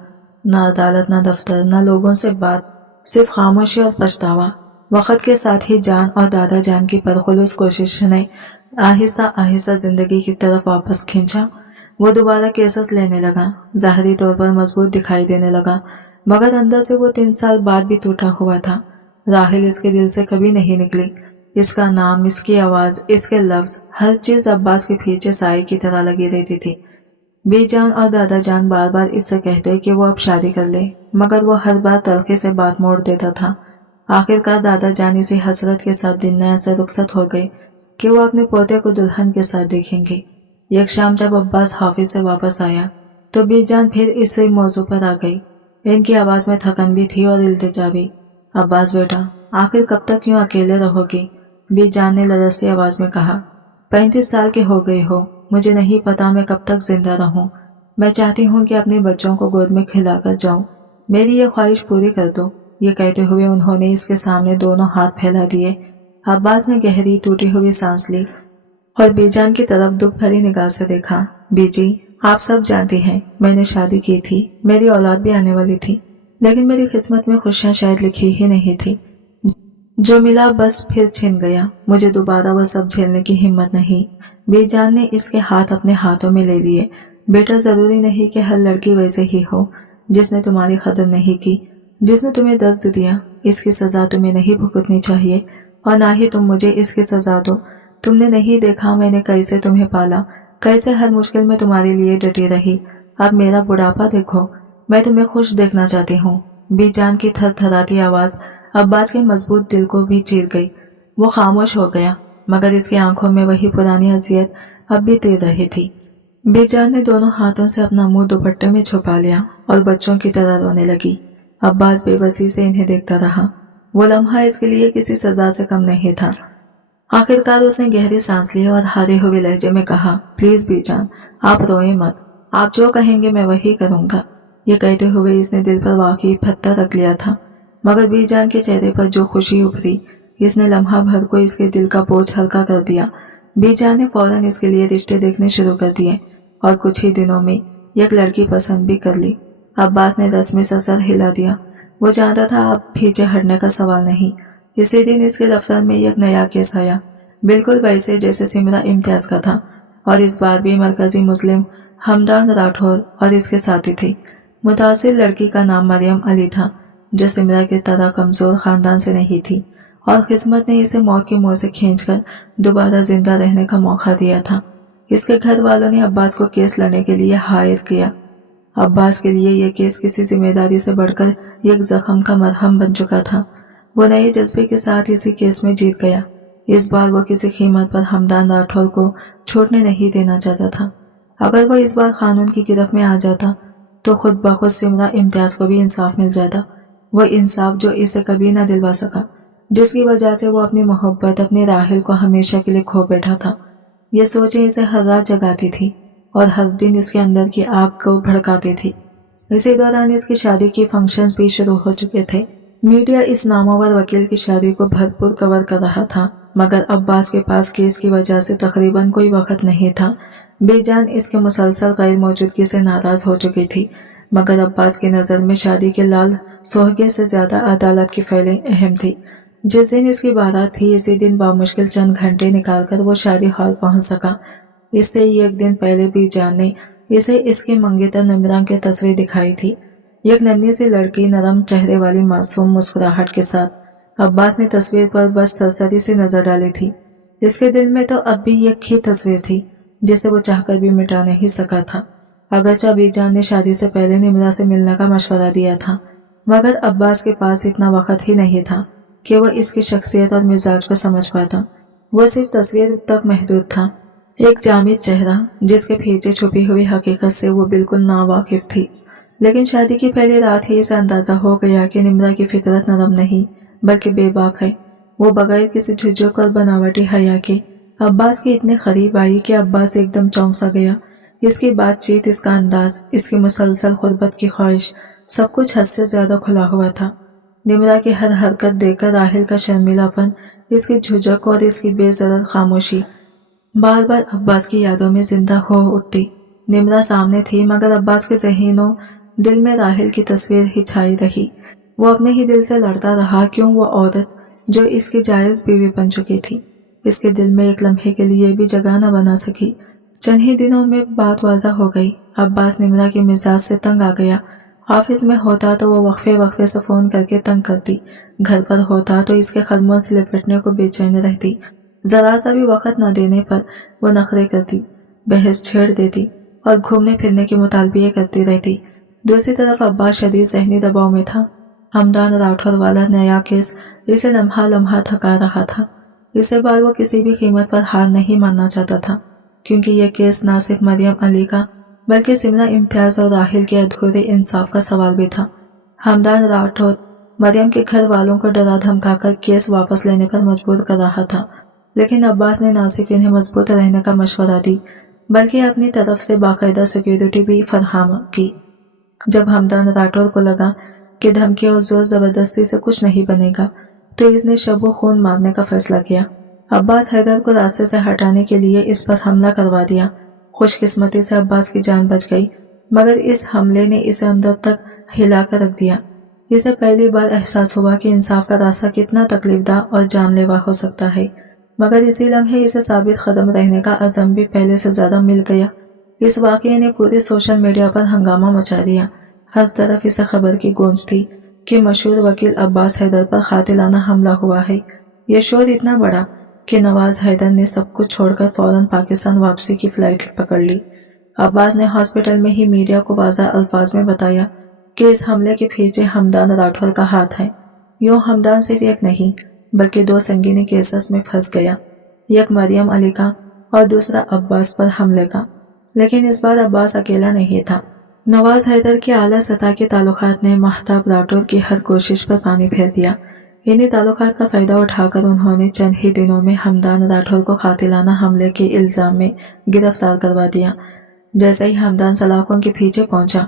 نہ عدالت، نہ دفتر، نہ لوگوں سے بات، صرف خاموشی اور پچھتاوا۔ وقت کے ساتھ ہی جان اور دادا جان کی پرخلوص کوشش نے آہستہ آہستہ زندگی کی طرف واپس کھینچا۔ وہ دوبارہ کیسز لینے لگا، ظاہری طور پر مضبوط دکھائی دینے لگا، مگر اندر سے وہ 3 سال بعد بھی ٹوٹا ہوا تھا۔ راحل اس کے دل سے کبھی نہیں نکلی، اس کا نام، اس کی آواز، اس کے لفظ، ہر چیز عباس کے پیچھے سائے کی طرح لگی رہتی تھی۔ بی جان اور دادا جان بار بار اس سے کہتے کہ وہ اب شادی کر لے، مگر وہ ہر بار تلخی سے بات موڑ دیتا تھا۔ آخر کار دادا جان اسی حسرت کے ساتھ دنیا سے رخصت ہو گئے کہ وہ اپنے پوتے کو دلہن کے ساتھ دیکھیں گے۔ ایک شام جب عباس حافظ سے واپس آیا تو بی جان پھر اسی موضوع پر آ گئی۔ ان کی آواز میں تھکن بھی تھی اور التجا بھی۔ عباس بیٹا، آخر کب تک یوں اکیلے رہو گی؟ بی جان نے لرزتی آواز میں کہا۔ 35 سال کے ہو گئے ہو، مجھے نہیں پتا میں کب تک زندہ رہوں۔ میں چاہتی ہوں کہ اپنے بچوں کو گود میں کھلا کر جاؤں، میری یہ خواہش پوری کر دو۔ یہ کہتے ہوئے انہوں نے اس کے سامنے دونوں ہاتھ پھیلا دیے۔ عباس نے گہری ٹوٹی ہوئی سانس لی اور بی جان کی طرف دکھ بھری نگاہ سے دیکھا۔ بی جی، آپ سب جانتی ہیں میں نے شادی کی تھی، میری اولاد بھی آنے والی تھی، لیکن میری قسمت میں خوشیاں شاید لکھی ہی نہیں تھی۔ جو ملا بس پھر چھن گیا، مجھے دوبارہ وہ سب جھیلنے کی ہمت نہیں۔ بی جان نے اس کے ہاتھ اپنے ہاتھوں میں لے لیے۔ بیٹا، ضروری نہیں کہ ہر لڑکی ویسے ہی ہو، جس نے تمہاری قدر نہیں کی، جس نے تمہیں درد دیا، اس کی سزا تمہیں نہیں بھگتنی چاہیے، اور نہ ہی تم مجھے اس کی سزا دو۔ تم نے نہیں دیکھا میں نے کیسے تمہیں پالا، کیسے ہر مشکل میں تمہارے لیے ڈٹی رہی۔ اب میرا بڑھاپا دیکھو، میں تمہیں خوش دیکھنا چاہتی ہوں۔ بی جان کی تھر تھراتی آواز عباس کے مضبوط دل کو بھی چیر گئی۔ وہ خاموش ہو گیا، مگر اس کی آنکھوں میں وہی پرانی اذیت اب بھی تیر رہی تھی۔ बेजान ने दोनों हाथों से अपना मुंह दुपट्टे में छुपा लिया और बच्चों की तरह रोने लगी। अब्बास बेबसी से इन्हें देखता रहा। वो लम्हा इसके लिए किसी सजा से कम नहीं था। आखिरकार उसने गहरी सांस ली और हारे हुए लहजे में कहा, प्लीज बेजान, आप रोए मत, आप जो कहेंगे मैं वही करूंगा। ये कहते हुए इसने दिल पर वाकई पत्थर रख लिया था, मगर बेजान के चेहरे पर जो खुशी उभरी, इसने लम्हा भर को इसके दिल का बोझ हल्का कर दिया। बेजान ने फौरन इसके लिए रिश्ते देखने शुरू कर दिए और कुछ ही दिनों में एक लड़की पसंद भी कर ली। अब्बास ने रस्मी सा सर हिला दिया। वो जानता था अब पीछे हटने का सवाल नहीं। इसी दिन इसके दफ्तर में एक नया केस आया, बिल्कुल वैसे जैसे सिमरा इम्तियाज का था, और इस बार भी मरकजी मुस्लिम हमदान राठौर और इसके साथी थे। मुतासिर लड़की का नाम मरियम अली था, जो सिमरा की तरह कमजोर खानदान से नहीं थी, और किस्मत ने इसे मौत के मुंह से खींचकर दोबारा जिंदा रहने का मौका दिया था। इसके घर वालों ने अब्बास को केस लड़ने के लिए हायर किया। अब्बास के लिए यह केस किसी जिम्मेदारी से बढ़कर एक जख्म का मरहम बन चुका था। वो नए जज्बे के साथ इसी केस में जीत गया। इस बार वो किसी कीमत पर हमदान राठौर को छोड़ने नहीं देना चाहता था। अगर वो इस बार कानून की गिरफ्त में आ जाता तो खुद बखुद सिमरा इम्तियाज को भी इंसाफ मिल जाता। वो इंसाफ जो इसे कभी न दिलवा सका, जिसकी वजह से वो अपनी मोहब्बत, अपने राहिल को हमेशा के लिए खो बैठा था। ये सोचें इसे हर रात जगाती थी और हर दिन इसके अंदर की आग को भड़काती थी। इसी दौरान इसकी शादी की फंक्शंस भी शुरू हो चुके थे। मीडिया इस नामवर वकील की शादी को भरपूर कवर कर रहा था, मगर अब्बास के पास केस की वजह से तकरीबन कोई वक्त नहीं था। बेजान इसके मुसलसल गैर मौजूदगी से नाराज हो चुकी थी, मगर अब्बास की नज़र में शादी के लाल सोहगे से ज्यादा अदालत की फैले अहम थी। जिस दिन इसकी बारात थी, इसी दिन बामुश्किल चंद घंटे निकालकर वो शादी हॉल पहुंच सका। इससे एक दिन पहले बेजान ने इसे इसके मंगेतर निमरान की तस्वीर दिखाई थी, एक नन्ही सी लड़की नरम चेहरे वाली मासूम मुस्कुराहट के साथ। अब्बास ने तस्वीर पर बस सरसरी सी नजर डाली थी। इसके दिल में तो अब भी एक ही तस्वीर थी, जिसे वो चाहकर भी मिटा नहीं सका था। अगरचे बेजान ने शादी से पहले निमरा से मिलने का मशवरा दिया था, मगर अब्बास के पास इतना वक्त ही नहीं था कि वो इसकी शख्सियत और मिजाज को समझ पाता। वो सिर्फ तस्वीर तक महदूद था, एक जामिद चेहरा जिसके पीछे छुपी हुई हकीकत से वो बिल्कुल नावाकिफ थी। लेकिन शादी की पहली रात ही इसे अंदाजा हो गया कि निमरा की फितरत नरम नहीं बल्कि बेबाक है। वो बगैर किसी झुझक और बनावटी हया के अब्बास के इतने करीब आई कि अब्बास एकदम चौंक सा गया। इसकी बातचीत, इसका अंदाज, इसकी मुसलसल खुरबत की ख्वाहिश, सब कुछ हद से ज्यादा खुला हुआ था। निमरा की हर हरकत देखकर राहिल का शर्मिलापन, इसकी झुझक और इसकी बेजरर खामोशी बार बार अब्बास की यादों में जिंदा हो उठती। निमरा सामने थी, मगर अब्बास के ज़हनों दिल में राहिल की तस्वीर ही छाई रही। वो अपने ही दिल से लड़ता रहा, क्यों वो औरत जो इसकी जायज बीवी बन चुकी थी, इसके दिल में एक लम्हे के लिए भी जगह न बना सकी। चंद ही दिनों में बात वाज़ा हो गई। अब्बास निमरा के मिजाज से तंग आ गया। ऑफिस में होता तो वो वक्फे वक्फे से फोन करके तंग करती, घर पर होता तो इसके कदमों से लिपटने को बेचैन रहती। जरा सा भी वक्त न देने पर वो नखरे करती, बहस छेड़ देती और घूमने फिरने के मुतालबे करती रहती। दूसरी तरफ अब्बास शदीद ज़हनी दबाव में था। हमदान राठौर वाला नया केस इसे लम्हा लम्हा थका रहा था। इसे बार वो किसी भी कीमत पर हार नहीं मानना चाहता था, क्योंकि यह केस न सिर्फ मरियम अली का बल्कि सिमरा इम्तियाज और राहिल के अधूरे इंसाफ का सवाल भी था। हमदान राठौर मरियम के घर वालों को डरा धमकाकर केस वापस लेने पर मजबूर कर रहा था, लेकिन अब्बास ने न सिर्फ इन्हें मजबूत रहने का मशवरा दी बल्कि अपनी तरफ से बाकायदा सिक्योरिटी भी फराहम की। जब हमदान राठौर को लगा कि धमकी और जोर जबरदस्ती से कुछ नहीं बनेगा, तो इसने शबो खून मारने का फैसला किया। अब्बास हैदर को रास्ते से हटाने के लिए इस पर हमला करवा दिया। खुशकिस्मती से अब्बास की जान बच गई, मगर इस हमले ने इसे अंदर तक हिला कर रख दिया। इसे पहली बार एहसास हुआ कि इंसाफ का रास्ता कितना तकलीफदा और जानलेवा हो सकता है, मगर इसी लम्हे इसे साबित कदम रहने का अज़म भी पहले से ज्यादा मिल गया। इस वाक़ये ने पूरे सोशल मीडिया पर हंगामा मचा दिया। हर तरफ इसे खबर की गूंज थी कि मशहूर वकील अब्बास हैदर पर कातिलाना हमला हुआ है। यह शोर इतना बड़ा कि नवाज हैदर ने सब कुछ छोड़कर फौरन पाकिस्तान वापसी की फ्लाइट पकड़ ली। अब्बास ने हॉस्पिटल में ही मीडिया को वाज़ा अल्फाज में बताया कि इस हमले के पीछे हमदान राठौर का हाथ है। यूं हमदान सिर्फ एक नहीं बल्कि दो संगीन केसेस में फंस गया, एक मरियम अली का और दूसरा अब्बास पर हमले का। لیکن اس بار عباس اکیلا نہیں تھا۔ نواز حیدر کے اعلیٰ سطح کے تعلقات نے مہتاب راٹھور کی ہر کوشش پر پانی پھیر دیا۔ انہی تعلقات کا فائدہ اٹھا کر انہوں نے چند ہی دنوں میں ہمدان راٹھور کو قاتلانہ حملے کے الزام میں گرفتار کروا دیا۔ جیسے ہی ہمدان سلاخوں کے پیچھے پہنچا،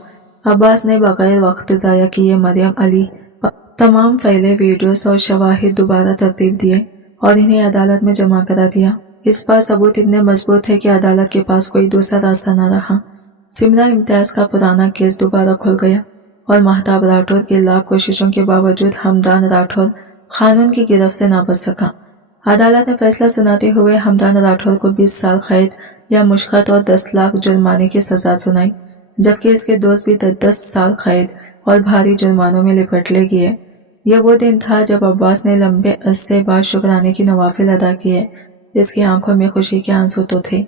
عباس نے بغیر وقت ضائع کیے مریم علی تمام پھیلے ویڈیوز اور شواہد دوبارہ ترتیب دیے اور انہیں عدالت میں جمع کرا دیا۔ اس بار ثبوت اتنے مضبوط تھے کہ عدالت کے پاس کوئی دوسرا راستہ نہ رہا۔ سمرا امتیاز کا پرانا کیس دوبارہ کھل گیا اور مہتاب راٹھور کی لاکھ کوششوں کے باوجود ہمدان راٹھور قانون کی گرفت سے نہ بچ سکا۔ عدالت نے فیصلہ سناتے ہوئے ہمدان راٹھور کو 20 سال قید یا مشقت اور 10 لاکھ جرمانے کی سزا سنائی، جبکہ اس کے دوست بھی 10 سال قید اور بھاری جرمانوں میں لپٹ لے گئے۔ یہ وہ دن تھا جب عباس نے لمبے عرصے بعد شکرانے کی نوافل ادا کیے۔ اس کی آنکھوں میں خوشی کے آنسو تو تھے،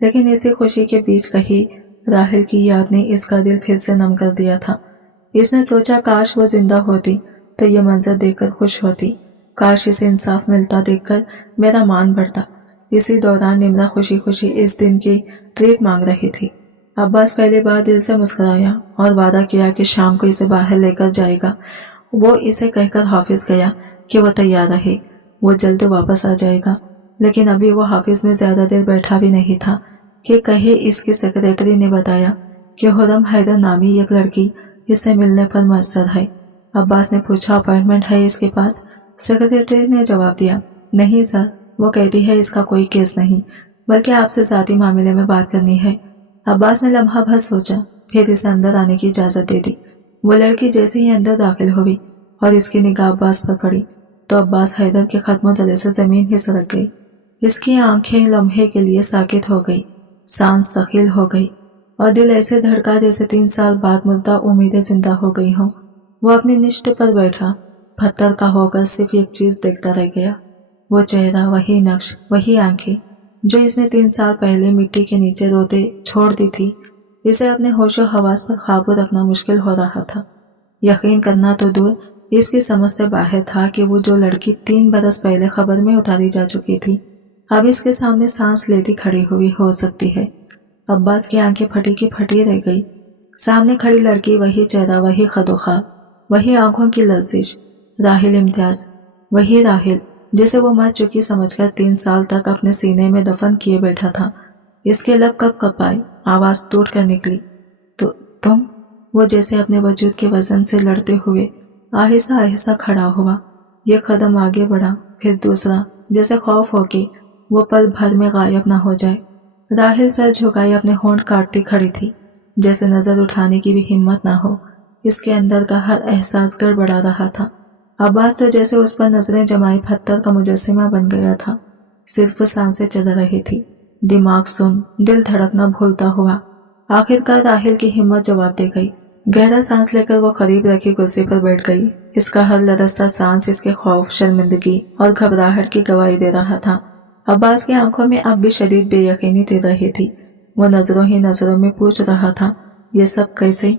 لیکن اسی خوشی کے بیچ کہیں راحل کی یاد نے اس کا دل پھر سے نم کر دیا تھا۔ اس نے سوچا کاش وہ زندہ ہوتی تو یہ منظر دیکھ کر خوش ہوتی، کاش اسے انصاف ملتا دیکھ کر میرا مان بڑھتا۔ اسی دوران نمرا خوشی خوشی اس دن کی ٹریٹ مانگ رہی تھی۔ عباس پہلی بار دل سے مسکرایا اور وعدہ کیا کہ شام کو اسے باہر لے کر جائے گا۔ وہ اسے کہہ کر حافظ گیا کہ وہ تیار رہے، وہ جلد واپس آ جائے گا۔ لیکن ابھی وہ حافظ میں زیادہ دیر بیٹھا بھی نہیں تھا کہ کہیں اس کی سیکریٹری نے بتایا کہ خرم حیدر نامی ایک لڑکی اس سے ملنے پر میسر ہے۔ عباس نے پوچھا اپائنٹمنٹ ہے اس کے پاس؟ سیکریٹری نے جواب دیا نہیں سر، وہ کہتی ہے اس کا کوئی کیس نہیں بلکہ آپ سے ذاتی معاملے میں بات کرنی ہے۔ عباس نے لمحہ بھر سوچا، پھر اسے اندر آنے کی اجازت دے دی۔ وہ لڑکی جیسے ہی اندر داخل ہوئی اور اس کی نگاہ عباس پر پڑی تو عباس حیدر کے قدموں تلے سے زمین ہی سرک گئی۔ اس کی آنکھیں لمحے کے لیے ساکت ہو گئی، سانس ثقیل ہو گئی اور دل ایسے دھڑکا جیسے 3 سال بعد مردہ امیدیں زندہ ہو گئی ہوں۔ وہ اپنی نشت پر بیٹھا پتھر کا ہو کر صرف ایک چیز دیکھتا رہ گیا، وہ چہرہ، وہی نقش، وہی آنکھیں جو اس نے 3 سال پہلے مٹی کے نیچے روتے چھوڑ دی تھی۔ اسے اپنے ہوش و حواس پر قابو رکھنا مشکل ہو رہا تھا۔ یقین کرنا تو دور، اس کی سمجھ سے باہر تھا کہ وہ جو لڑکی 3 برس پہلے خبر میں اتاری جا چکی تھی اب اس کے سامنے سانس لیتی کھڑی ہوئی ہو سکتی ہے۔ عباس کی آنکھیں پھٹی کی پھٹی رہ گئی۔ سامنے کھڑی لڑکی، وہی چہرہ، وہی خد و خال، وہی آنکھوں کی لرزش، راحل امتیاز، وہی راحل جسے وہ مر چکی سمجھ کر 3 سال تک اپنے سینے میں دفن کیے بیٹھا تھا۔ اس کے لب کب کپائے، آواز ٹوٹ کر نکلی، تو تم؟ وہ جیسے اپنے وجود کے وزن سے لڑتے ہوئے آہستہ آہستہ کھڑا ہوا۔ یہ قدم آگے بڑھا، پھر دوسرا، جیسے خوف ہو کے وہ پل بھر میں غائب نہ ہو جائے۔ راحل سر جھکائے اپنے ہونٹ کاٹتی کھڑی تھی، جیسے نظر اٹھانے کی بھی ہمت نہ ہو۔ اس کے اندر کا ہر احساس گڑبڑا رہا تھا۔ عباس تو جیسے اس پر نظریں جمائے پتھر کا مجسمہ بن گیا تھا۔ صرف سانسیں چل رہی تھی، دماغ سن، دل دھڑکنا بھولتا ہوا۔ آخر کار راحل کی ہمت جواب دے گئی۔ گہرا سانس لے کر وہ قریب رکھی کرسی پر بیٹھ گئی۔ اس کا ہر لرزتا سانس اس کے خوف، شرمندگی اور گھبراہٹ کی گواہی دے رہا تھا۔ عباس کی آنکھوں میں اب بھی شدید بے یقینی تیر رہی تھی۔ وہ نظروں ہی نظروں میں پوچھ رہا تھا، یہ سب کیسے؟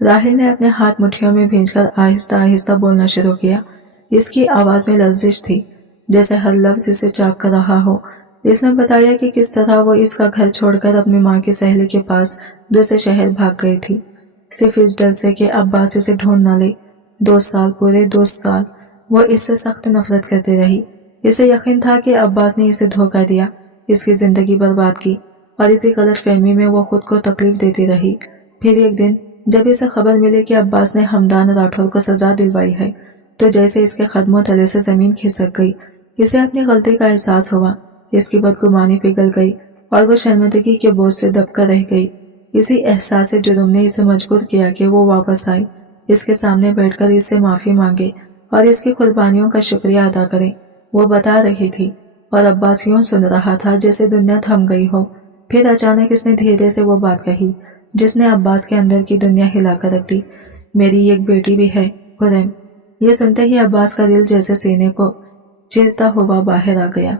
راحل نے اپنے ہاتھ مٹھیوں میں بھیج کر آہستہ آہستہ بولنا شروع کیا۔ اس کی آواز میں لرزش تھی، جیسے ہر لفظ اسے چاک کر رہا ہو۔ اس نے بتایا کہ کس طرح وہ اس کا گھر چھوڑ کر اپنی ماں کی سہیلی کے پاس دوسرے شہر بھاگ گئی تھی، صرف اس ڈر سے کہ عباس اسے ڈھونڈ نہ لے۔ 2 سال، پورے 2 سال وہ اس سے سخت نفرت کرتی رہی۔ اسے یقین تھا کہ عباس نے اسے دھوکہ دیا، اس کی زندگی برباد کی، اور اسی غلط فہمی میں وہ خود کو تکلیف دیتی رہی۔ پھر ایک دن جب اسے خبر ملی کہ عباس نے ہمدان راٹھور کو سزا دلوائی ہے تو جیسے اس کے قدموں تلے سے زمین کھسک گئی۔ اسے اپنی غلطی کا احساس ہوا، اس کی بدگمانی پگھل گئی اور وہ شرمندگی کے بوجھ سے دب کر رہ گئی۔ اسی احساس جرم نے اسے مجبور کیا کہ وہ واپس آئے، اس کے سامنے بیٹھ کر اس سے معافی مانگے اور اس کی قربانیوں کا شکریہ ادا کرے۔ وہ بتا رہی تھی اور عباس یوں سن رہا تھا جیسے دنیا تھم گئی ہو۔ پھر اچانک اس نے دھیرے سے وہ بات کہی جس نے عباس کے اندر کی دنیا ہلا کر رکھ دی، میری ایک بیٹی بھی ہے، خرم۔ یہ سنتے ہی عباس کا دل جیسے سینے کو چیرتا ہوا باہر آ گیا،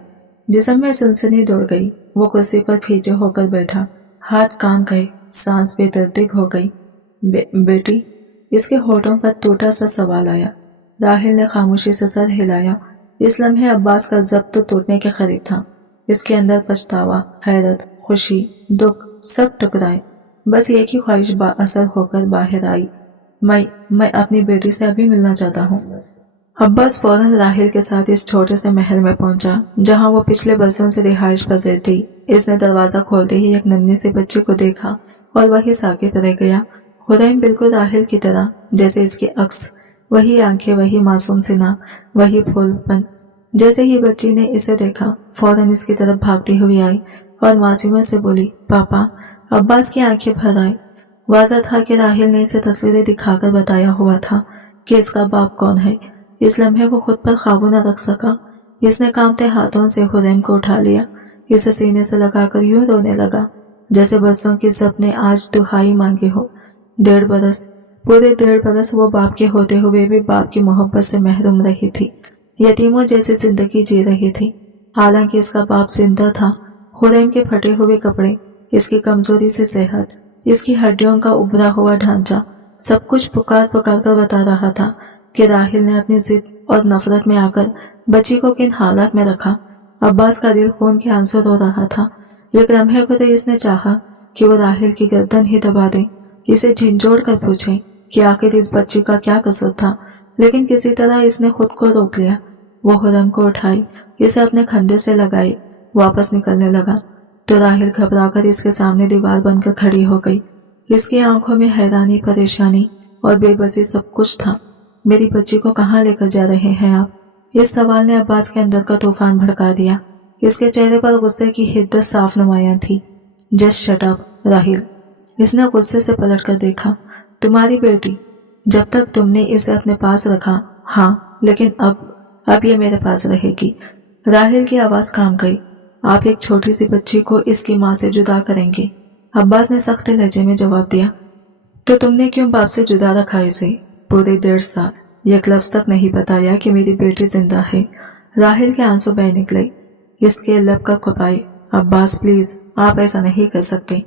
جسم میں سنسنی دوڑ گئی۔ وہ کرسی پر پیچھے ہو کر بیٹھا، ہاتھ کام گئے، سانس بے ترتیب ہو گئی۔ بیٹی؟ اس کے ہونٹوں پر ٹوٹا سا سوال آیا۔ راحل نے خاموشی سے سر ہلایا۔ اس لمحے عباس کا ضبط ٹوٹنے کے قریب تھا۔ اس کے اندر پچھتاوا، حیرت، خوشی، دکھ सब टकराए। बस एक ही ख्वाहिश असर होकर बाहर आई, मैं अपनी बेटी से अभी मिलना चाहता हूँ। अब्बास फौरन राहिल के साथ इस छोटे से महल में पहुंचा जहां वो पिछले बरसों से रिहाइश पजीर थी। इसने दरवाजा खोलते ही एक नन्ही सी बच्ची को देखा और वही साकित रह गया। हुरैम बिल्कुल राहिल की तरह, जैसे इसकी अक्स, वही आंखें, वही मासूम सिना, वही फूलपन। जैसे ही बच्ची ने इसे देखा फौरन इसकी तरफ भागती हुई आई और मासूमियत से बोली, पापा। अब्बास की आंखें भर आई। वाज़ा था कि राहिल ने इसे तस्वीरें दिखाकर बताया हुआ था कि इसका बाप कौन है। इस लम्हे वो खुद पर काबू न रख सका। इसने कांपते हाथों से हुरैम को उठा लिया, इसे सीने से लगाकर यूं रोने लगा जैसे बरसों की जब ने आज दुहाई मांगी हो। 1.5 बरस, पूरे 1.5 बरस वो बाप के होते हुए भी बाप की मोहब्बत से महरूम रही थी, यतीमों जैसी जिंदगी जी रही थी। हालांकि इसका बाप जिंदा था। हुरैम के फटे हुए कपड़े, इसकी कमजोरी सी सेहत, इसकी हड्डियों का उभरा हुआ ढांचा, सब कुछ पुकार पुकार कर बता रहा था कि राहिल ने अपनी जिद और नफरत में आकर बच्ची को किन हालात में रखा। अब्बास का दिल खून के आंसू रो रहा था। एक लम्हे को तो इसने चाहा कि वो राहिल की गर्दन ही दबा दे, इसे झिंझोड़ कर पूछे कि आखिर इस बच्ची का क्या कसूर था, लेकिन किसी तरह इसने खुद को रोक लिया। वो हुरैम को उठाई, इसे अपने खंडे से लगाई, वापस निकलने लगा तो राहिल घबराकर इसके सामने दीवार बनकर खड़ी हो गई। इसकी आंखों में हैरानी, परेशानी और बेबसी सब कुछ था। मेरी बच्ची को कहाँ लेकर जा रहे हैं आप? इस सवाल ने अब्बास के अंदर का तूफान भड़का दिया। इसके चेहरे पर गुस्से की हिद्दत साफ नुमायां थी। जस्ट शट अप राहिल, इसने गुस्से से पलट कर देखा। तुम्हारी बेटी, जब तक तुमने इसे अपने पास रखा, हाँ, लेकिन अब ये मेरे पास रहेगी। राहिल की आवाज काम गई। आप एक छोटी सी बच्ची को इसकी माँ से जुदा करेंगे? अब्बास ने सख्त लहजे में जवाब दिया। तो तुमने क्यों बाप से जुदा रखा इसे? पूरे 1.5 साल एक लफ्ज तक नहीं बताया कि मेरी बेटी जिंदा है। राहिल के आंसू बह निकले, इसके लब कब कपाए। अब्बास प्लीज, आप ऐसा नहीं कर सकते।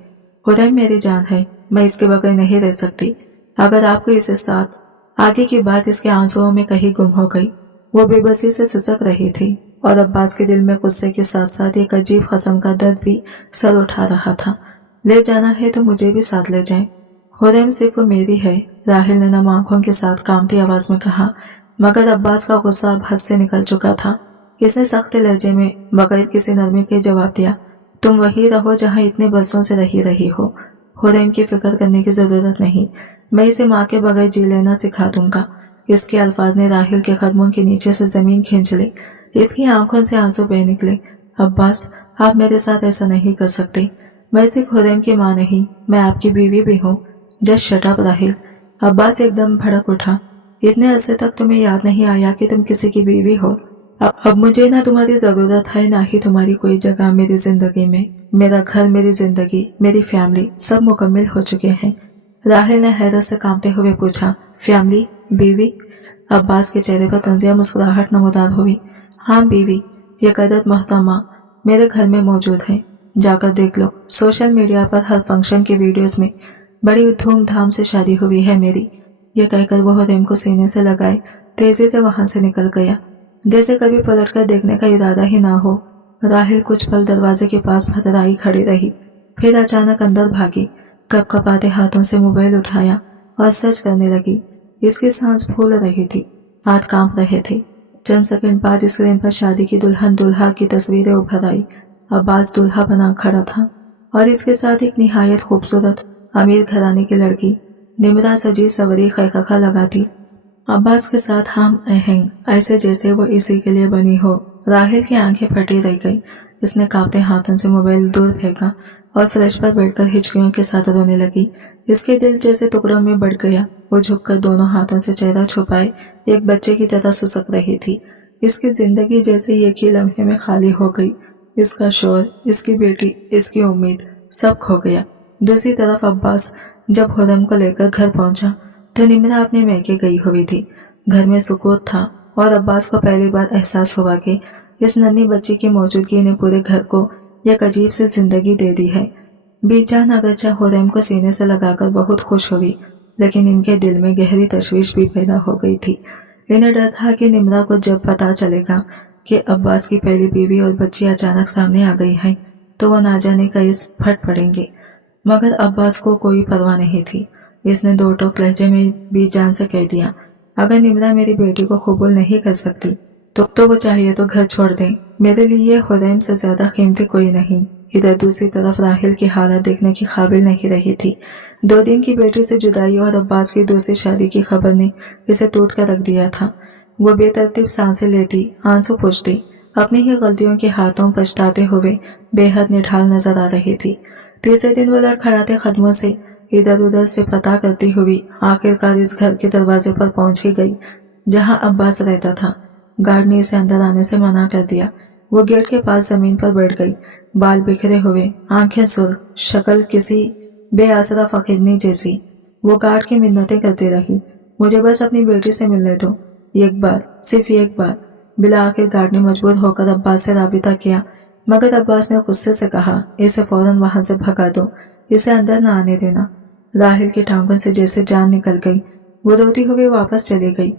हुरैम मेरी जान है, मैं इसके बगैर नहीं रह सकती। अगर आपको इसके साथ। आगे की बात इसके आंसुओं में कहीं गुम हो गई। वो बेबसी से सुसक रही थी और अब्बास के दिल में गुस्से के साथ साथ एक अजीब किस्म का दर्द भी सर उठा रहा था। ले जाना है तो मुझे भी साथ ले जाएं। हुरैम सिर्फ मेरी है, राहिल ने नम आंखों के साथ कांपती आवाज में कहा, मगर अब्बास का गुस्सा अब हद से निकल चुका था। इसने सख्त लहजे में बगैर किसी नरमी के जवाब दिया, तुम वही रहो जहां इतने बरसों से रही हो। हुरैम की फिक्र करने की जरूरत नहीं, मैं इसे माँ के बगैर जी लेना सिखा दूंगा। इसके अल्फाज ने राहिल के कदमों के नीचे से जमीन खींच ली। इसकी आंखों से आंसू बह निकले। अब्बास, आप मेरे साथ ऐसा नहीं कर सकते। मैं सिर्फ हुरैम की माँ नहीं, मैं आपकी बीवी भी हूँ। Just shut up Rahil. Abbas एकदम भड़क उठा। इतने अरसे तक तुम्हें याद नहीं आया कि तुम किसी की बीवी हो? अब मुझे ना तुम्हारी जरूरत है, ना ही तुम्हारी कोई जगह मेरी जिंदगी में। मेरा घर, मेरी जिंदगी, मेरी फैमिली सब मुकम्मल हो चुके हैं। राहिल ने हैरत से कांपते हुए पूछा, फैमिली, बीवी? अब्बास के चेहरे पर तंजिया मुस्कुराहट नमूदार हुई। हाँ बीवी, ये कदर मोहतरमा मेरे घर में मौजूद है, जाकर देख लो। सोशल मीडिया पर हर फंक्शन के वीडियोस में बड़ी धूमधाम से शादी हुई है मेरी। ये कहकर वो हुरैम को सीने से लगाए तेजी से वहां से निकल गया, जैसे कभी पलटकर देखने का इरादा ही ना हो। राहिल कुछ पल दरवाजे के पास भतराई खड़ी रही, फिर अचानक अंदर भागी, कपकपाते हाथों से मोबाइल उठाया और सर्च करने लगी। इसकी सांस फूल रही थी, हाथ कांप रहे थे। चंद सेकंड बाद स्क्रीन पर शादी की दुल्हन दुल्हा की तस्वीरें उभर आई। अब्बास दूल्हा बना खड़ा था और इसके साथ एक निहायत खूबसूरत अमीर घराने की लड़की, निमरा सजी सवरी खैखा लगाती। अब्बास के साथ हम आहंग, ऐसे जैसे वो इसी के लिए बनी हो। राहिल की आंखें फटी रह गई। इसने कांपते हाथों से मोबाइल दूर फेंका और फर्श पर बैठकर हिचकियों के साथ रोने लगी। इसके दिल जैसे टुकड़ों में बढ़ गया। वो झुककर दोनों हाथों से चेहरा छुपाए एक बच्चे की तरह सुसक रही थी। इसकी जिंदगी जैसे एक ही लम्हे में खाली हो गई। इसका शोर, इसकी बेटी, इसकी उम्मीद सब खो गया। दूसरी तरफ अब्बास जब हुरैम को लेकर घर पहुंचा तो निमरा अपने मैके गई हुई थी। घर में सुकूत था और अब्बास को पहली बार एहसास हुआ कि इस नन्ही बच्ची की मौजूदगी ने पूरे घर को एक अजीब सी जिंदगी दे दी है। बीजान अगरचा हुरैम को सीने से लगाकर बहुत खुश हुई, लेकिन इनके दिल में गहरी तशवीश भी पैदा हो गई थी। इन्हें डर था कि निमरा को जब पता चलेगा कि अब्बास की पहली बीवी और बच्ची अचानक सामने आ गई है तो वो ना जाने का इस फट पड़ेंगे। मगर अब्बास को कोई परवाह नहीं थी। इसने दो टोक लहजे में भी जान से कह दिया, अगर निम्रा मेरी बेटी को कबूल नहीं कर सकती तो वो चाहिए तो घर छोड़ दे। मेरे लिए हुरैम से ज्यादा कीमती कोई नहीं। इधर दूसरी तरफ राहिल की हालत देखने की काबिल नहीं रही थी। 2 दिन की बेटी से जुदाई और अब्बास की दूसरी शादी की खबर ने इसे टूट कर रख दिया था। वो बेतरतीब सांसें लेती, आंसू पोंछती, अपनी ही गलतियों के हाथों पछताते हुए बेहद निढाल नजर आ रही थी। तीसरे दिन वो लड़खड़ाते कदमों से इधर उधर से पता करती हुई आखिरकार इस घर के दरवाजे पर पहुंच ही गई जहां अब्बास रहता था। गार्ड ने इसे अंदर आने से मना कर दिया। वो गेट के पास जमीन पर बैठ गई, बाल बिखरे हुए, आंखें सुर्ख, शक्ल किसी बेआसरा फकीरनी जैसी। वो गार्ड की मिन्नतें करती रही, मुझे बस अपनी बेटी से मिलने दो, एक बार, सिर्फ एक बार। बिला आखिर गार्ड ने मजबूर होकर अब्बास से राबिता किया, मगर अब्बास ने गुस्से से कहा, इसे फौरन वहां से भगा दो, इसे अंदर न आने देना। राहिल की टांगों से जैसे जान निकल गई। वो रोती हुई वापस चली गई,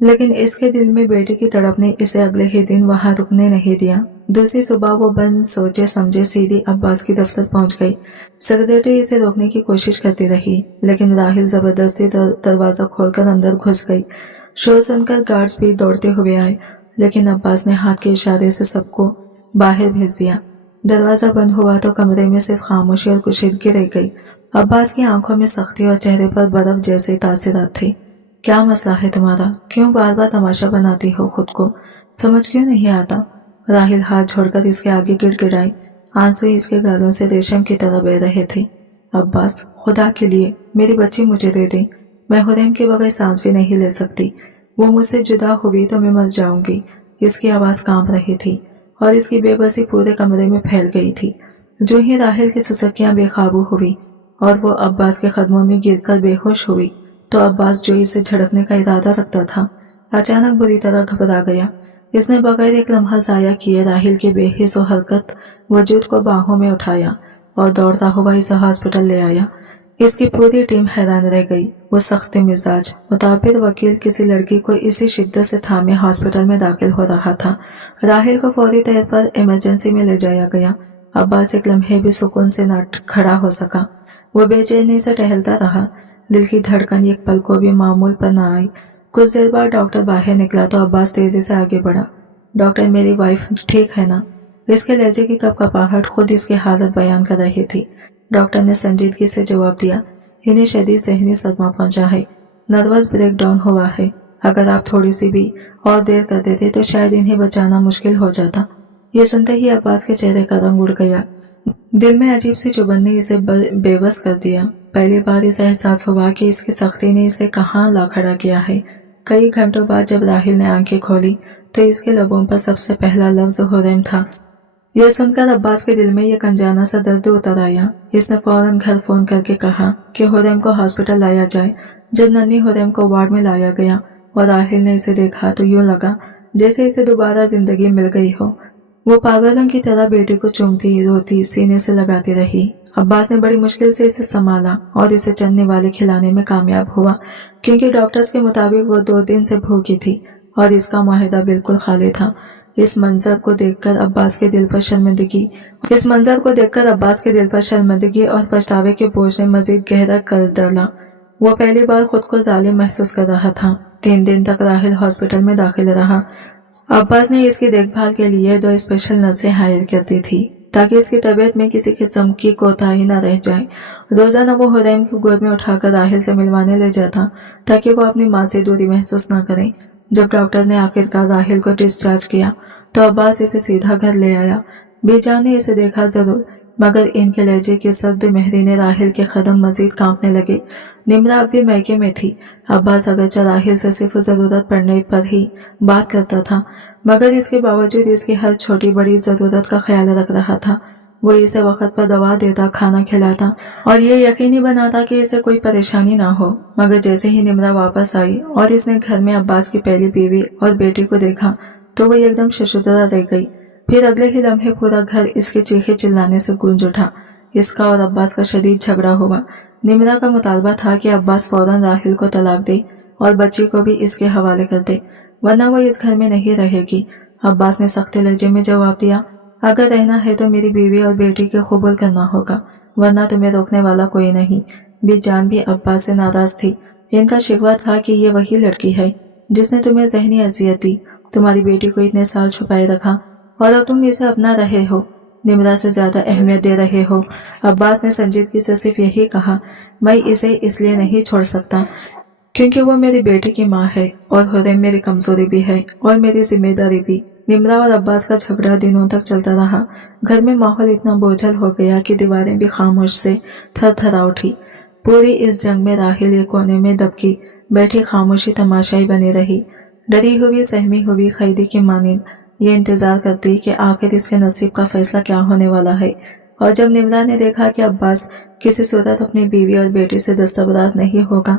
लेकिन इसके दिल में बेटी की तड़प ने इसे अगले ही दिन वहां रुकने नहीं दिया। दूसरी सुबह वो बन सोचे समझे सीधी अब्बास की दफ्तर पहुंच गई। सेक्रेटरी इसे रोकने की कोशिश करती रही, लेकिन राहिल जबरदस्ती दरवाजा खोलकर अंदर घुस गई। शोर सुनकर गार्ड्स भी दौड़ते हुए आए, लेकिन अब्बास ने हाथ के इशारे से सबको बाहर भेज दिया। दरवाजा बंद हुआ तो कमरे में सिर्फ खामोशी और कुशीदगी रह गई। अब्बास की आंखों में सख्ती और चेहरे पर बर्फ जैसे तासीरात थे। क्या मसला है तुम्हारा? क्यों बार बार तमाशा बनाती हो खुद को? समझ क्यों नहीं आता? राहिल हाथ छोड़कर इसके आगे गिड़गिड़ाई, आंसू इसके गालों से रेशम की तरह बह रहे थे। अब्बास, खुदा के लिए मेरी बच्ची मुझे दे दे, मैं हुरैम के बगैर सांस भी नहीं ले सकती। वो मुझसे जुदा हुई तो मैं मर जाऊंगी। इसकी आवाज कांप रही थी और इसकी बेबसी पूरे कमरे में फैल गई थी। जो ही राहिल की सुसकियां बेकाबू हुई और वो अब्बास के कदमों में गिरकर बेहोश हुई, तो अब्बास जो इसे झड़कने का इरादा रखता था, अचानक बुरी तरह घबरा गया। इसने बगैर एक लम्हा जाया किए राहिल के बेहिस और हरकत वजूद को बाहों में उठाया और दौड़ता हुआ इसे हॉस्पिटल ले आया। इसकी पूरी टीम हैरान रह गई। वो सख्त मिजाज मुताबिर वकील किसी लड़की को इसी शिद्दत से थामे हॉस्पिटल में दाखिल हो रहा था। राहिल को फौरी तौर पर इमरजेंसी में ले जाया गया। अब्बास एक लम्हे भी सुकून से न खड़ा हो सका। वो बेचैनी से टहलता रहा। दिल की धड़कन एक पल को भी मामूल पर न आई। कुछ देर बाद डॉक्टर बाहर निकला तो अब्बास तेजी से आगे बढ़ा। डॉक्टर, मेरी वाइफ ठीक है ना? इसके लहजे की कपकपाहट खुद इसकी हालत बयान कर रही थी। डॉक्टर ने संजीदगी से जवाब दिया, इन्हें शदीद ज़हनी सदमा पहुंचा है, नर्वस ब्रेकडाउन हुआ है। अगर आप थोड़ी सी भी और देर कर देते तो शायद इन्हें बचाना मुश्किल हो जाता। ये सुनते ही अब्बास के चेहरे का रंग उड़ गया। दिल में अजीब सी चुभन ने इसे बेबस कर दिया। पहली बार इसे एहसास हुआ कि इसकी सख्ती ने इसे कहाँ ला खड़ा किया है। कई घंटों बाद जब राहिल ने आंखें खोली तो इसके लबों पर सबसे पहला लफ्ज हुरैम था। यह सुनकर अब्बास के दिल में एक अनजाना सा दर्द उतर आया। इसने फौरन घर फोन करके कहा कि हुरैम को हॉस्पिटल लाया जाए। जब नन्ही हुरैम को वार्ड में लाया गया और राहिल ने इसे देखा तो यूं लगा जैसे इसे दोबारा जिंदगी मिल गई हो। वो पागलों की तरह बेटी को चूमती रोती सीने से लगाती रही। अब्बास ने बड़ी मुश्किल से इसे संभाला और इसे चलने वाले खिलाने में कामयाब हुआ, क्योंकि डॉक्टर्स के मुताबिक वो 2 दिन से भूखी थी और इसका मुआहदा बिल्कुल खाली था। इस मंजर को देखकर अब्बास के दिल पर शर्मिंदगी और पछतावे के बोझ ने मजीद गहरा कर डाला। वो पहली बार खुद को जालिम महसूस कर रहा था। 3 दिन तक राहिल हॉस्पिटल में दाखिल रहा। अब्बास ने इसकी देखभाल के लिए 2 स्पेशल नर्सें हायर करती थी ताकि इसकी तबीयत में किसी किस्म की कोताही न रह जाए। रोजाना वो हुरैम की गोद में उठाकर राहिल से मिलवाने ले जाता ताकि वो अपनी माँ से दूरी महसूस न करे। जब डॉक्टर ने आखिरकार राहिल को डिस्चार्ज किया तो अब्बास इसे सीधा घर ले आया। बीजान ने इसे देखा जरूर, मगर इनके लहजे की सर्द मेहरी ने राहिल के कदम मजीद कांपने लगे। निम्रा अब भी मैके में थी। अब्बास अगरचे राहिल से सिर्फ जरूरत पड़ने पर ही बात करता था, मगर इसके बावजूद इसकी हर छोटी बड़ी जरूरत का ख्याल रख रहा था। वो इसे वक्त पर दवा देता, खाना खिलाता और ये यकीनी बनाता कि इसे कोई परेशानी ना हो। मगर जैसे ही निम्रा वापस आई और इसने घर में अब्बास की पहली बीवी और बेटी को देखा तो वो एकदम शशुदरा रह गई। फिर अगले ही लम्हे पूरा घर इसके चीखे चिल्लाने से गूंज उठा। इसका और अब्बास का शदीद झगड़ा हुआ। निम्रा का मुतालबा था कि अब्बास फौरन राहिल को तलाक दे और बच्ची को भी इसके हवाले कर दे, वरना वो इस घर में नहीं रहेगी। अब्बास ने सख्त लहजे में जवाब दिया, अगर रहना है तो मेरी बीवी और बेटी के कबूल करना होगा, वरना तुम्हें रोकने वाला कोई नहीं। बीजान भी अब्बास से नाराज थी। इनका शिकवा था कि ये वही लड़की है जिसने तुम्हें ज़हनी अजियत दी, तुम्हारी बेटी को इतने साल छुपाए रखा और अब तुम इसे अपना रहे हो, निम्रा से ज्यादा अहमियत दे रहे हो। अब्बास ने संजीदगी से सिर्फ यही कहा, मैं इसे इसलिए नहीं छोड़ सकता क्योंकि वो मेरी बेटी की माँ है और हुरैम मेरी कमजोरी भी है और मेरी जिम्मेदारी भी। निम्रा और अब्बास का झगड़ा दिनों तक चलता रहा। घर में माहौल इतना बोझल हो गया कि दीवारें भी खामोश से थरथरा उठी। पूरी इस जंग में राहिल एक कोने में दबकी बैठी खामोशी तमाशाई बनी रही, डरी हुई सहमी हुई खैदी की मानिंद ये इंतजार करती कि आखिर इसके नसीब का फैसला क्या होने वाला है। और जब निम्रा ने देखा कि अब्बास किसी सूरत अपनी बीवी और बेटी से दस्तबराज नहीं होगा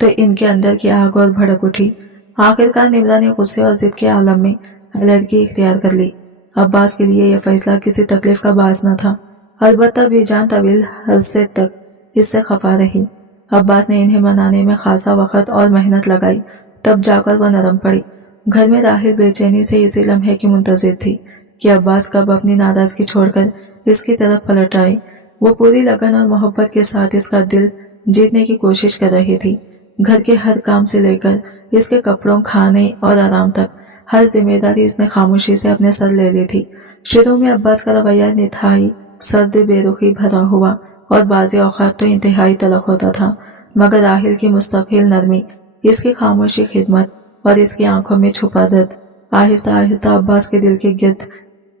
तो इनके अंदर की आग और भड़क उठी। आखिरकार निम्रा ने गुस्से और जिद के आलम में अलर्जी इख्तियार कर ली। अब्बास के लिए यह फैसला किसी तकलीफ का बास न था, अलबत्ता बीजान तवील अरसे तक इससे खफा रही। अब्बास ने इन्हें मनाने में खासा वक्त और मेहनत लगाई, तब जाकर वह नरम पड़ी। घर में राहिल बेचैनी से इसी लम्हे की मुंतजिर थी कि अब्बास कब अपनी नाराजगी छोड़कर इसकी तरफ पलट आए। वो पूरी लगन और मोहब्बत के साथ इसका दिल जीतने की कोशिश कर रही थी। घर के हर काम से लेकर इसके कपड़ों, खाने और आराम तक हर जिम्मेदारी इसने खामोशी से अपने सर ले ली थी। शुरू में अब्बास का रवैया निथाई सर्द बेरुखी भरा हुआ और बाज़ी औक़ात तो इंतहाई तलख होता था, मगर राहिल की मुस्तक़िल नरमी, इसकी खामोशी खिदमत और इसकी आंखों में छुपा दर्द आहिस्ता आहिस्ता अब्बास के दिल के गिर्द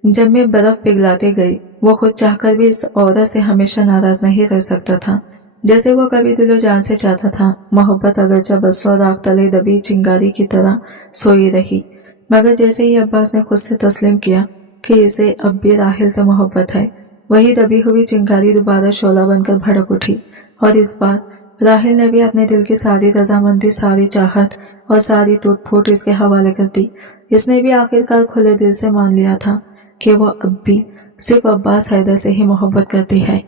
जब में बर्फ पिघलाते गई। वो खुद चाहकर भी इस औरत से हमेशा नाराज नहीं रह सकता था, जैसे वो कभी दिलो जान से चाहता था। मोहब्बत अगरचे बरसों राख तले दबी चिंगारी की तरह सोई रही, मगर जैसे ही अब्बास ने खुद से तस्लीम किया कि इसे अब भी राहिल से मोहब्बत है, वही दबी हुई चिंगारी दोबारा शोला बनकर भड़क उठी। और इस बार राहिल ने भी अपने दिल की सारी रजामंदी, सारी चाहत और सारी टूट फूट इसके हवाले कर दी। इसने भी आखिरकार खुले दिल से मान लिया था कि वो अब भी सिर्फ अब्बास हैदर से ही मोहब्बत करती है।